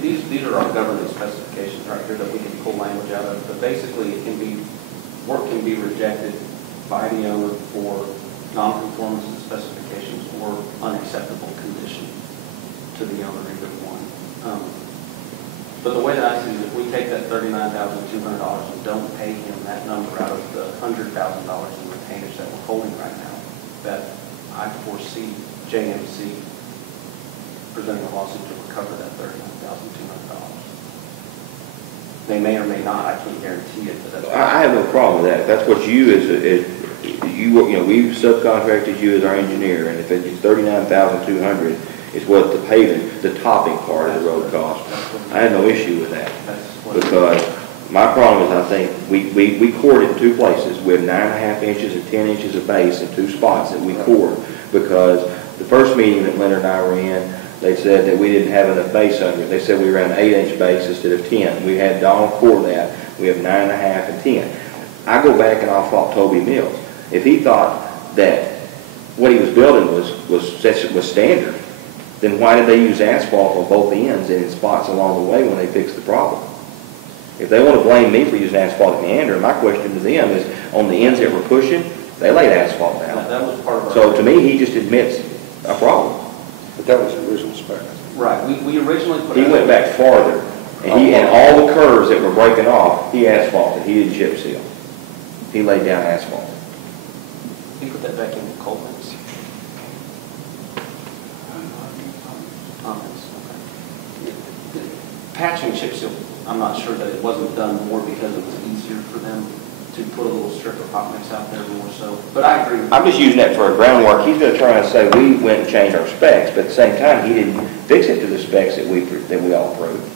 These are our governing specifications right here that we can pull language out of. But basically, work can be rejected by the owner for non-conformance to specifications or unacceptable condition to the owner, either one. But the way that I see it, if we take that $39,200 and don't pay him that number out of the $100,000 in retainage that we're holding right now, that I foresee JMC presenting a lawsuit to recover that $39,200. They may or may not. I can't guarantee it. But that's I have no problem with that. If that's what we've subcontracted you as our engineer, and if it's $39,200 is what the paving, the topping part of the road cost, I have no issue with that. Because my problem is I think we cored it in two places. We have 9.5 inches and 10 inches of base in two spots that we cored because the first meeting that Leonard and I were in, they said that we didn't have enough base under it. They said we ran an 8-inch base instead of 10. We had Donald core that. We have 9.5 and 10. I go back and I'll fault Toby Mills. If he thought that what he was building was standard, then why did they use asphalt on both ends and in spots along the way when they fixed the problem? If they want to blame me for using asphalt at Meander, my question to them is, on the ends that were pushing, they laid asphalt down. That was part of our... So to me, he just admits a problem. But that was the original spec. Right. We originally put... He went back farther, and all the curves that were breaking off, he asphalted. He didn't chip seal. He laid down asphalt. He put that back in Coleman's. Okay. Patching chip seal, I'm not sure that it wasn't done more because it was easier for them to put a little strip of hot mix out there more so. But I agree. I'm just using that for a groundwork. He's going to try and say we went and changed our specs, but at the same time, he didn't fix it to the specs that we all approved.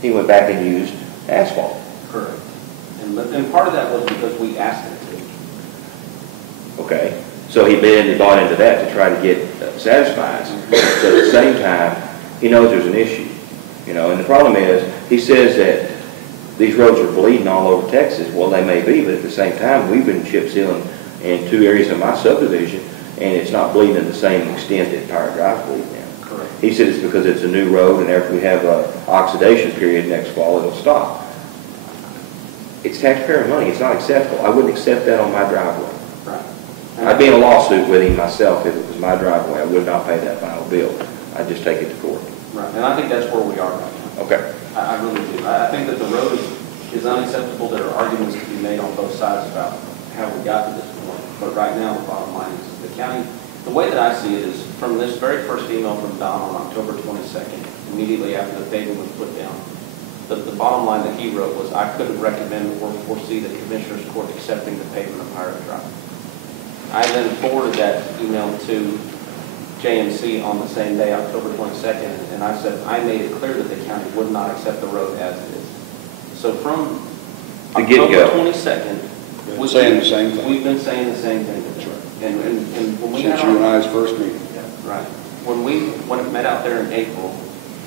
He went back and used asphalt. Correct. And part of that was because we asked him to. Okay. So he bought into that to try to get satisfied. So at the same time, he knows there's an issue. And the problem is, he says that these roads are bleeding all over Texas. Well, they may be, but at the same time, we've been chip sealing in 2 areas of my subdivision, and it's not bleeding to the same extent that Pirate Drive bleeds now. Correct. He said it's because it's a new road, and after we have an oxidation period next fall, it'll stop. It's taxpayer money. It's not acceptable. I wouldn't accept that on my driveway. Right. I'd be in a lawsuit with him myself if it was my driveway. I would not pay that final bill. I'd just take it to court. Right. And I think that's where we are right now. Okay. I really do. I think that the road is unacceptable. There are arguments to be made on both sides about how we got to this point. But right now, the bottom line is the county, the way that I see it is from this very first email from Don on October 22nd, immediately after the paving was put down, the bottom line that he wrote was, I couldn't recommend or foresee the Commissioners Court accepting the payment of Pirate Drive. I then forwarded that email to JMC on the same day, October 22nd, and I said, I made it clear that the county would not accept the road as it is. So from The get-go. October 22nd, Been saying the same thing. we've been saying the same thing. That's right. And when we had Since you and our, I's first meeting. right, when we met out there in April,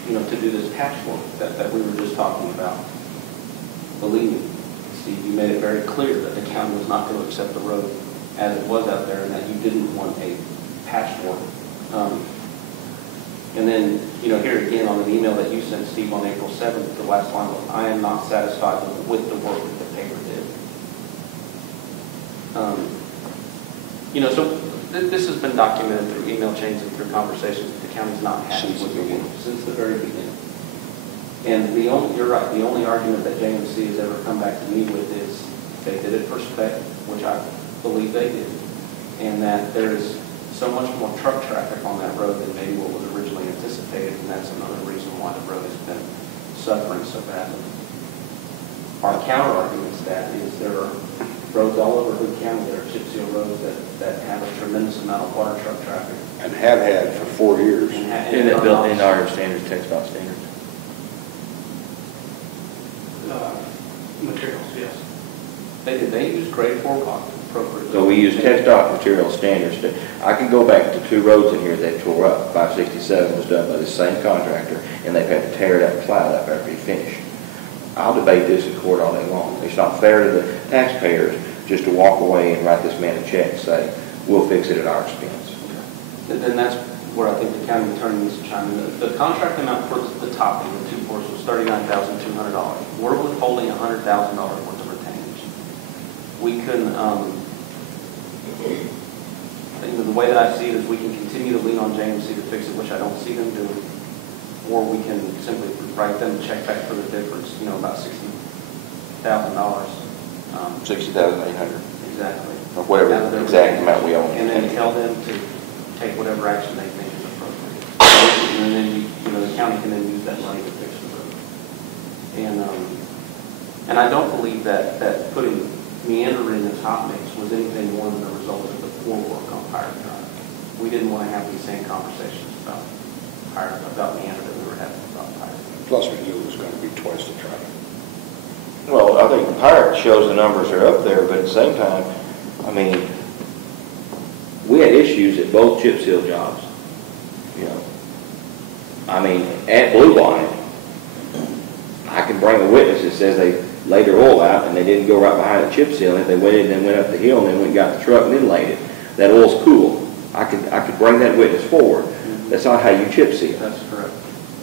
to do this patchwork that we were just talking about, believe me, Steve, you made it very clear that the county was not going to accept the road as it was out there, and that you didn't want a patchwork. And then, here again on an email that you sent, Steve, on April 7th, the last line was, I am not satisfied with the work that the paper did. So this has been documented through email chains and through conversations that the county's not happy with the work since the very beginning. And you're right, the only argument that JMC has ever come back to me with is they did it for spec, which I believe they did, and that there is so much more truck traffic on that road than maybe what was originally anticipated, and that's another reason why the road has been suffering so badly. Our counter argument to that is there are roads all over Hood County that are chip seal roads that have a tremendous amount of water truck traffic. And have had for 4 years. And that built into our standards, text dot standards. Materials, yes. They use grade 4 rock appropriately. So we use text dot material standards. I can go back to 2 roads in here that tore up. 567 was done by the same contractor, and they've had to tear it up and plow it up after he finished. I'll debate this in court all day long. It's not fair to the taxpayers just to walk away and write this man a check and say, we'll fix it at our expense. Then that's where I think the county attorney needs to chime in. The contract amount for the topping, the 2 course, was $39,200. We're withholding $100,000 worth of retainage. We couldn't, the way that I see it is we can continue to lean on JMC to fix it, which I don't see them doing, or we can simply write them a check back for the difference, about $60,000. 60,800. Exactly. Or whatever the exact amount we owe. And then tell them to take whatever action they think is appropriate. And then, the county can then use that money to fix the road. And I don't believe that putting meander in the top mix was anything more than the result of the poor work on Pirate Drive. We didn't want to have these same conversations about meander that we were having about Pirate. Plus we knew it was going to be twice the traffic. Well, I think the Pirate shows the numbers are up there, but at the same time, we had issues at both chip seal jobs. At Blue Line, I can bring a witness that says they laid their oil out and they didn't go right behind the chip seal. They went in and then went up the hill and then went and got the truck and then laid it. That oil's cool. I could bring that witness forward. That's not how you chip seal. That's correct.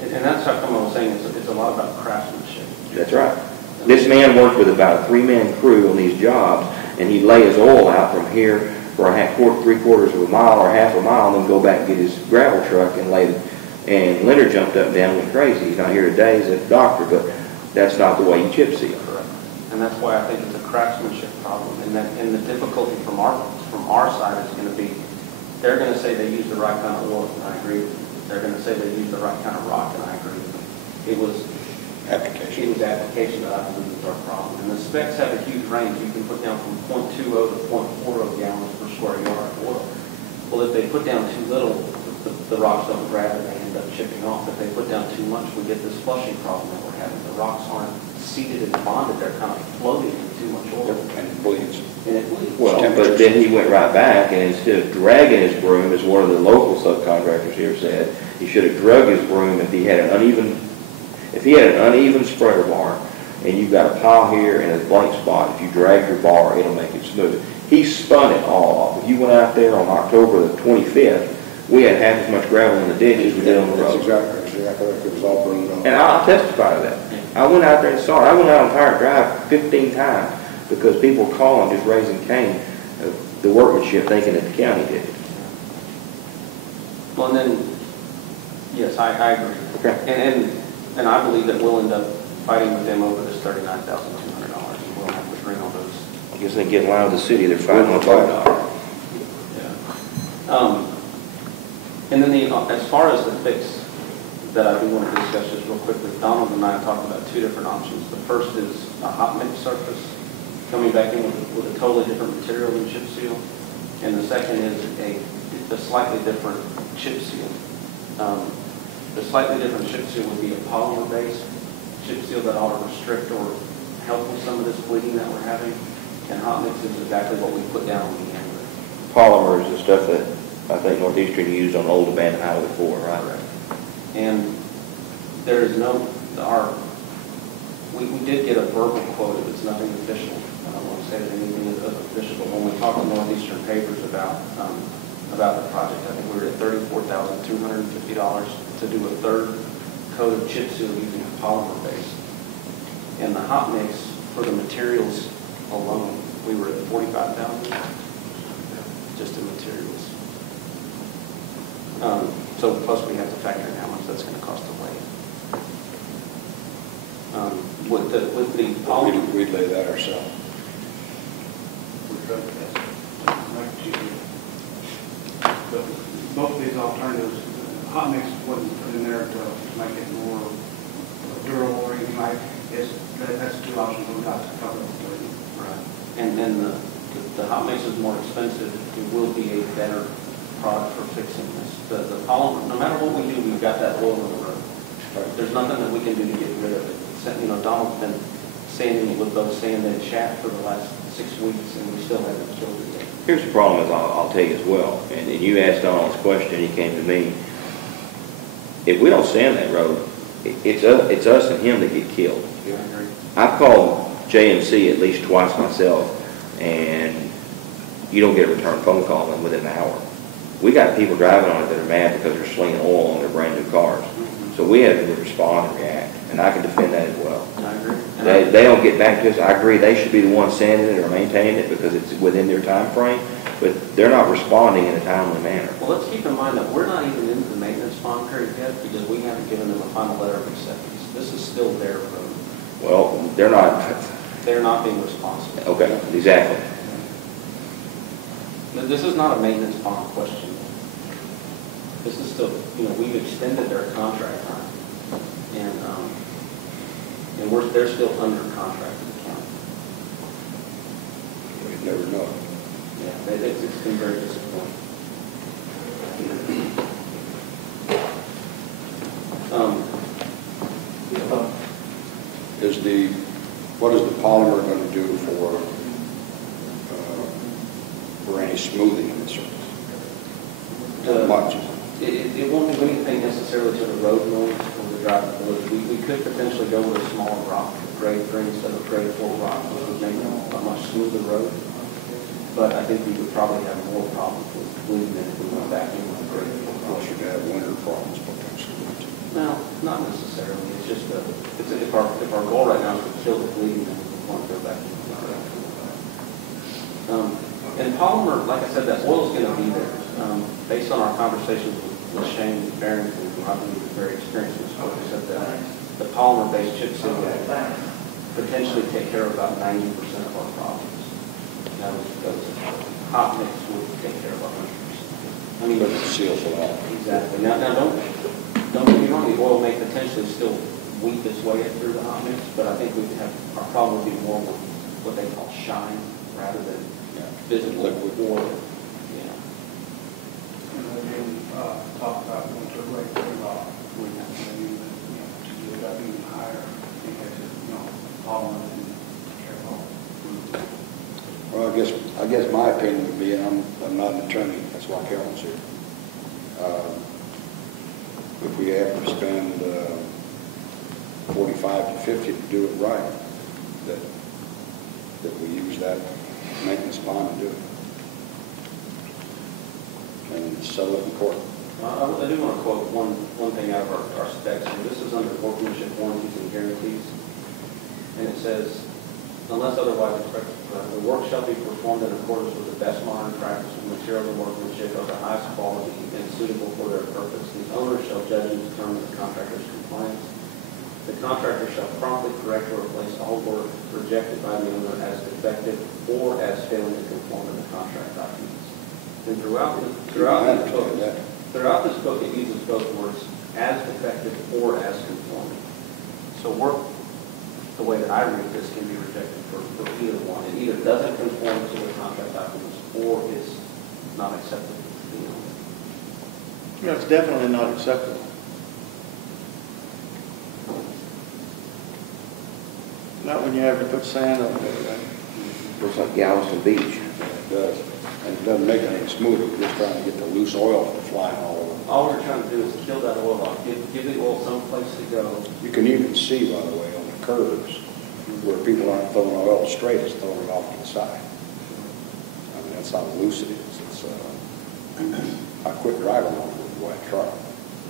And that's how come I was saying it's a lot about craftsmanship. That's right. This man worked with about a 3-man crew on these jobs, and he'd lay his oil out from here for a 3/4 of a mile or half a mile, and then go back and get his gravel truck and lay it. And Leonard jumped up and down and went crazy. He's not here today, he's at the doctor, but that's not the way you chip seal. Correct. And that's why I think it's a craftsmanship problem. And the difficulty from our side is going to be, they're going to say they used the right kind of oil, and I agree with them. They're going to say they used the right kind of rock, and I agree with them. It was application that I believe is our problem. And the specs have a huge range. You can put down from 0.20 to 0.40 gallons per square yard of oil. Well, if they put down too little, the rocks don't grab and they end up chipping off. If they put down too much, we get this flushing problem that we're having. The rocks aren't seated and bonded. They're kind of floating in too much oil. And it bleeds. And it bleeds. Well, but then he went right back, and instead of dragging his broom, as one of the local subcontractors here said, he should have drug his broom if he had an uneven spreader bar, and you've got a pile here and a blank spot. If you drag your bar, it'll make it smooth. He spun it all off. If you went out there on October the 25th, we had half as much gravel in the ditch as we did on the road. That's exactly. It was all burned up. And I'll testify to that. I went out there and saw it. I went out on Pirate Drive 15 times because people were calling, just raising Cain, the workmanship, thinking that the county did it. Well, and then, yes, I agree. Okay. And I believe that we'll end up fighting with them over this $39,200, and we'll have to bring all those. I guess they get in line with the city, they're fighting on $5. Yeah. And then as far as the fix, that I do want to discuss just real quickly. Donald and I talked about two different options. The first is a hot mix surface, coming back in with a totally different material than chip seal. And the second is a slightly different chip seal. The slightly different chip seal would be a polymer-based chip seal that ought to restrict or help with some of this bleeding that we're having. And hot mix is exactly what we put down on the end of it. Polymer is the stuff that I think Northeastern used on Old Abandoned Highway 4, right? Correct. And there is no, we did get a verbal quote, if it's nothing official. I don't want to say that anything is official, but when we talked to Northeastern Papers about the project, I think we were at $34,250 to do a third coat of chip seal using a polymer base. And the hot mix for the materials alone, we were at $45,000 just in materials. So plus we have to factor in how much that's going to cost to lay. With the polymer, We'd lay that ourselves. Both of these alternatives, hot mix wasn't put in there to make it more durable or anything like it. That's two options we've got to cover. right? And then the hot mix is more expensive. It will be a better product for fixing this. The polymer, no matter what we do, we've got that oil in the road. There's nothing that we can do to get rid of it. You know, Donald's been sanding it with those sand-edge shaft for the last 6 weeks, and we still haven't killed it yet. Here's the problem is, I'll tell you as well, and you asked Donald this question, he came to me. If we don't sand that road, it's us and him that get killed. Yeah, I agree. I've called JMC at least twice myself, and you don't get a return phone call within an hour. We got people driving on it that are mad because they're slinging oil on their brand new cars. So we have to respond and react, and I can defend that as well. I agree. They don't get back to us. I agree they should be the ones sanding it or maintaining it because it's within their time frame, but they're not responding in a timely manner. Well, let's keep in mind that we're not even into the maintenance bond period yet because we haven't given them a final letter of acceptance. This is still their road. Well, they're not. They're not being responsible. Okay, exactly. This is not a maintenance bond question. This is still, you know, we've extended their contract time, and they're still under contract with the county. We'd never know. Yeah, it's been very disappointing. What is the polymer going to do for any smoothing in the surface? Not much. It won't do anything necessarily to the road noise or the drivability. We could potentially go with a smaller rock, grade 3 instead of grade 4 rock, which would make a much smoother road. But I think we would probably have more problems with bleeding than if we went back in with a grade 4 rock. Plus, you'd have winter problems potentially. No, not necessarily. It's just if our goal right now is to kill the bleeding, then we want to go back in with a grade 4 rock. And polymer, like I said, that oil is going to be there. Based on our conversations with Shane Barrington, who I believe is very experienced in this work, he said that the polymer-based chip seal will potentially take care of about 90% of our problems. Now, those hot mix would take care of 100%. I mean, But it seals it all. exactly. Now don't get me wrong. The oil may potentially still weep its way through the hot mix, but I think our problem would be more with what they call shine rather than physical liquid oil. And then talk about going to a grade 3 rock. We have to use it, to do it up even higher because polymer and careful. Well, I guess my opinion would be, and I'm not an attorney, that's why Carolyn's here. If we have to spend 45 to 50 to do it right, that we use that maintenance bond to do it. And settle it in court. I do want to quote one thing out of our specs. And this is under workmanship warranties and guarantees. And it says, unless otherwise expressed, the work shall be performed in accordance with the best modern practice of materials and workmanship of the highest quality and suitable for their purpose. The owner shall judge and determine the contractor's compliance. The contractor shall promptly correct or replace all work rejected by the owner as defective or as failing to conform to the contract documents. And throughout this book, it uses both words as defective or as conforming. So the way that I read this can be rejected for either one. It either doesn't conform to the contract documents or is not acceptable to the owner. No, it's definitely not acceptable. Not when you have to put sand on everything. Looks like Galveston Beach. It does. And it doesn't make it any smoother. We're just trying to get the loose oil from flying all over. All we're trying to do is kill that oil off, give the oil some place to go. You can even see, by the way, on the curves, where people aren't throwing oil straight, it's throwing it off to the side. I mean, that's how loose it is. It's, I quit driving on it with a wet truck.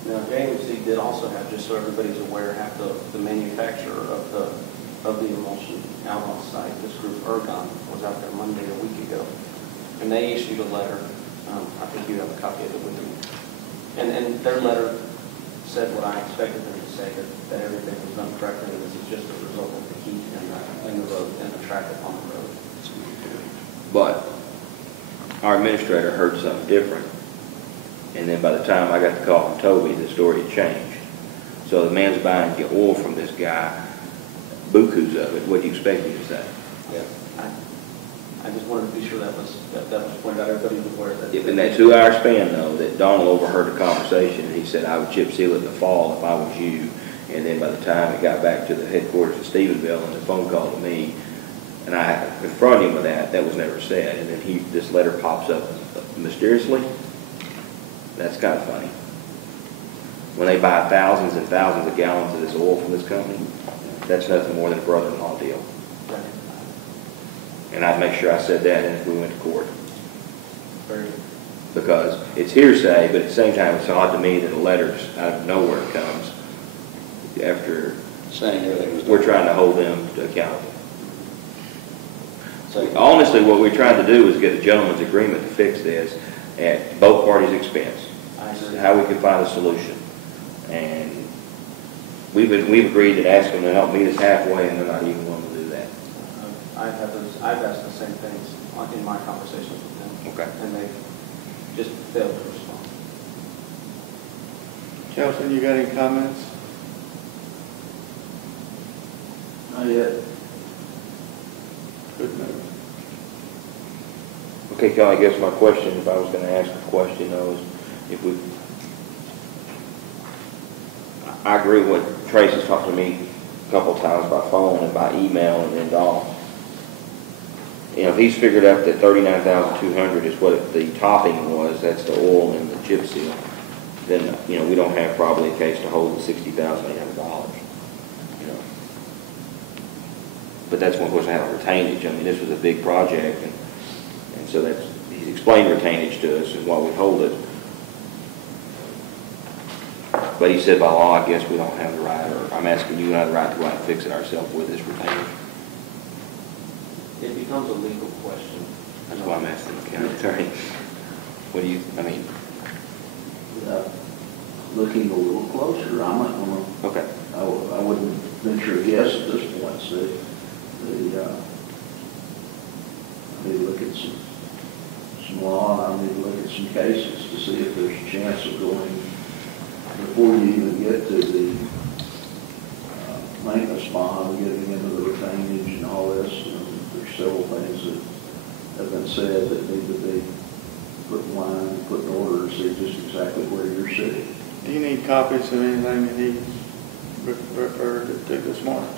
Now, JMC did also have, just so everybody's aware, have the manufacturer of the emulsion out on site. This group, Ergon, was out there Monday a week ago. And they issued a letter, I think you have a copy of it with you. And their letter said what I expected them to say, that everything was done correctly, and this is just a result of the heat and the road, and the traffic on the road. But our administrator heard something different. And then by the time I got the call from Toby, the story had changed. So the man's buying the oil from this guy, bukus of it. What do you expect me to say? Yeah. I just wanted to be sure that was pointed out. Everybody was aware that. In that 2-hour span, though, that Donald overheard the conversation, and he said, I would chip seal it in the fall if I was you. And then by the time it got back to the headquarters of Stephenville and the phone call to me, and I confronted him with that was never said. And then this letter pops up mysteriously. That's kind of funny. When they buy thousands and thousands of gallons of this oil from this company, that's nothing more than a brother-in-law deal. And I'd make sure I said that if we went to court. Because it's hearsay, but at the same time, it's odd to me that a letter out of nowhere comes after Saying everything was done. we're trying to hold them accountable. So honestly, what we're trying to do is get a gentleman's agreement to fix this at both parties' expense. How we can find a solution. And we've agreed to ask them to help meet us halfway, and they're not even willing to do that. I've asked the same things in my conversations with them. Okay. And they've just failed to respond. Chelsea, you got any comments? Not yet. Good move. Okay, Kelly, I guess my question, if I was going to ask a question, though, is if we, I agree with what Tracy's talked to me a couple of times by phone and by email and then Dawn. You know, if he's figured out that $39,200 is what the topping was, that's the oil and the chip seal, then, you know, we don't have probably a case to hold the $60,800, you know. But that's when we're going to have a retainage. I mean, this was a big project, and so that's, he's explained retainage to us and why we hold it. But he said by law, I guess we don't have the right, or I'm asking you, have the right to go out and fix it ourselves with this retainage. It becomes a legal question. That's why I'm asking the county attorney. What do you, I mean? Looking a little closer, I might want to. Okay. I wouldn't venture a guess at this point. So I need to look at some law, and I need to look at some cases to see if there's a chance of going before you even get to the maintenance bond, getting into the retainage and all this. You know, there's several things that have been said that need to be put in line, put in order to see just exactly where you're sitting. Do you need copies of anything that he referred to this morning?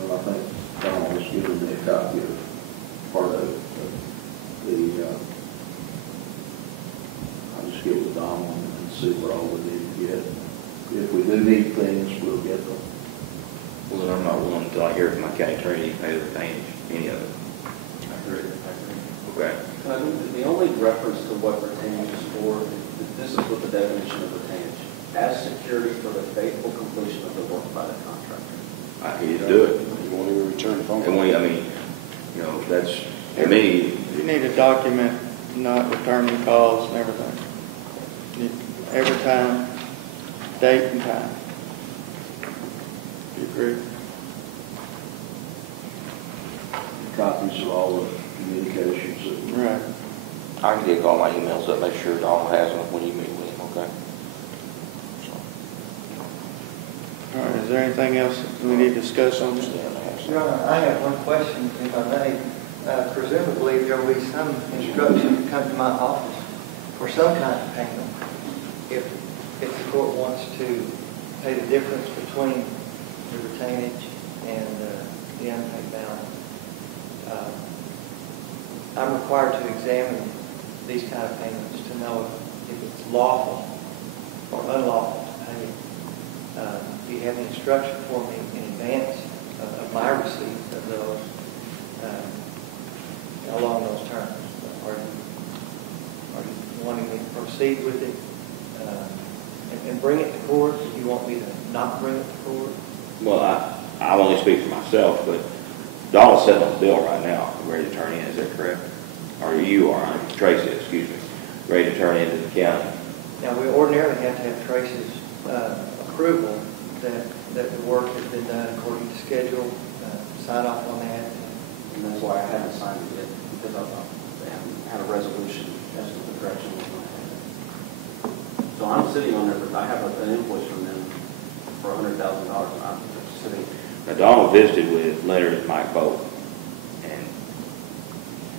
Well, I think Donald was giving me a copy of part of it. I'll just get with Donald and see what all we need to get. If we do need things, we'll get them. Well, then I'm not willing until I hear from my county attorney to pay the retainage, any of it. I agree. Okay. The only reference to what retainage is for, this is what the definition of retainage, as security for the faithful completion of the work by the contractor. I need to do it. You won't even return the phone call. And we, I mean, you know, that's, to me, You need to document not returning calls and everything. Every time, date and time. You agree? Copies of all the communications. Right. I can dig all my emails up, make sure Donald has them when you meet with him, okay? So. Is there anything else we need to discuss on this? Your Honor, I have one question, if I may. Presumably, there will be some instruction to come to my office for some kind of payment if the court wants to pay the difference between the retainage and the unpaid balance. I'm required to examine these kind of payments to know if it's lawful or unlawful to pay. Do you have any instruction for me in advance of my receipt of those along those terms? Are you wanting me to proceed with it and bring it to court? Do you want me to not bring it to court? Well, I only speak for myself, but Donald's sitting on the bill right now, ready to turn in, is that correct? Or you are, Tracy, excuse me, ready to turn into the county. Now, we ordinarily have to have Tracy's approval that the work has been done according to schedule, sign off on that. And that's why I haven't signed it yet, because they haven't had a resolution as to the direction we're going to have. So I'm sitting on there, but I have an invoice from them for $100,000. I'm sitting. Now, Donald visited with Leonard and Mike both, and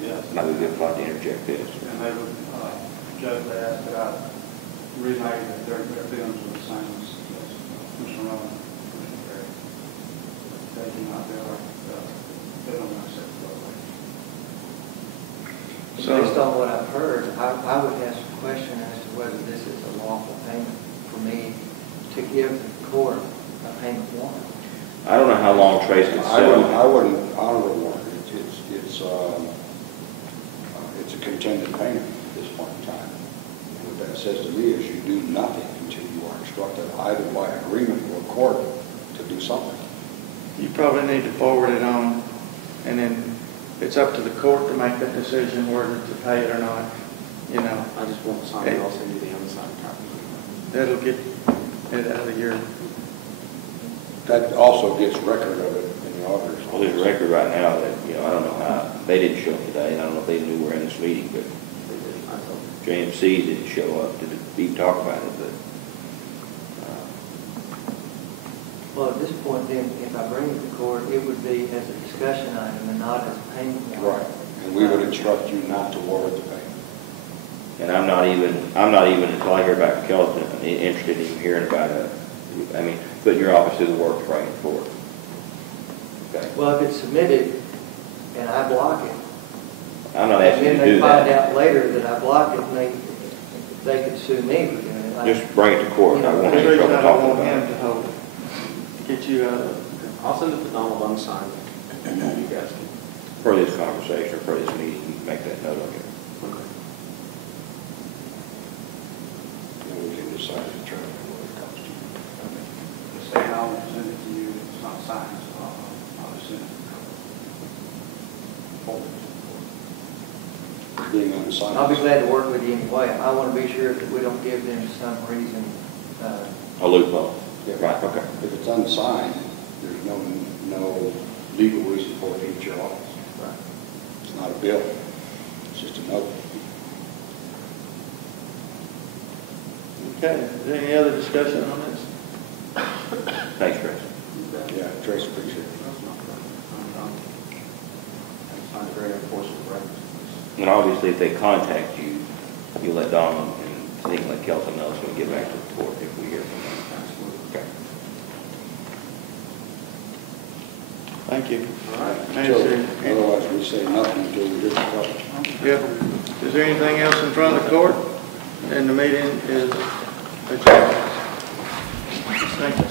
Yes. might be a good spot to interject this. And they would judge that, but the reason I get their feelings were the same as Commissioner Rowan, Commissioner Perry. They do not feel like they don't accept the way. Based on what I've heard, I would ask a question as to whether this is a lawful payment for me to give the court a payment warrant. I don't know how long Tracy can sit on it. I wouldn't honor a warrant. It's a contingent payment at this point in time. And what that says to me is you do nothing until you are instructed either by agreement or court to do something. You probably need to forward it on, and then it's up to the court to make that decision whether to pay it or not, you know. I just won't sign it, I'll send you the unsigned copy. That'll get it out of your, That also gets record of it in the auditor's Well, there's a office. record right now that, I don't know how, they didn't show up today, and I don't know if they knew we were in this meeting, but JMC didn't show up to talk about it, but, Well, at this point, then, if I bring it to court, it would be as a discussion item and not as a payment warrant. Right. And we would instruct you not to warrant the payment. and I'm not even, until I hear back from Kelton, interested in hearing about it. Putting your office through the work to bring it forward. Okay? Well, if it's submitted and I block it, I'm not asking you and to then do they find that. out later that I block it, they could sue me for doing it. Just bring it to court. I won't the have any reason trouble I don't talking want about him it. to hold it. Get you out of it. I'll send it to Donald unsigned, and then you guys can. For this conversation, or for this meeting, you can make that note of it. Okay. And we can decide to try what it comes to. The state I'll send it to you, it's not signed, so I'll just send it. Being unsigned. I'll be glad to work with you anyway. I want to be sure that we don't give them some reason. A loophole. Yeah. Right, okay. If it's unsigned, there's no legal reason for it to hit your office. Right. It's not a bill. It's just a note. Okay, is there any other discussion on this? Thanks, Chris. Yeah, Trace, appreciate it. I find it very enforceable records. And obviously, if they contact you, you let Donald and he can let Kelton know so we get back to the court if we hear from them. Absolutely. Okay. Thank you. All right. Thanks, Otherwise, we say nothing until we hear the problem. Yep. Is there anything else in front of the court? And the meeting is adjourned. Thank you.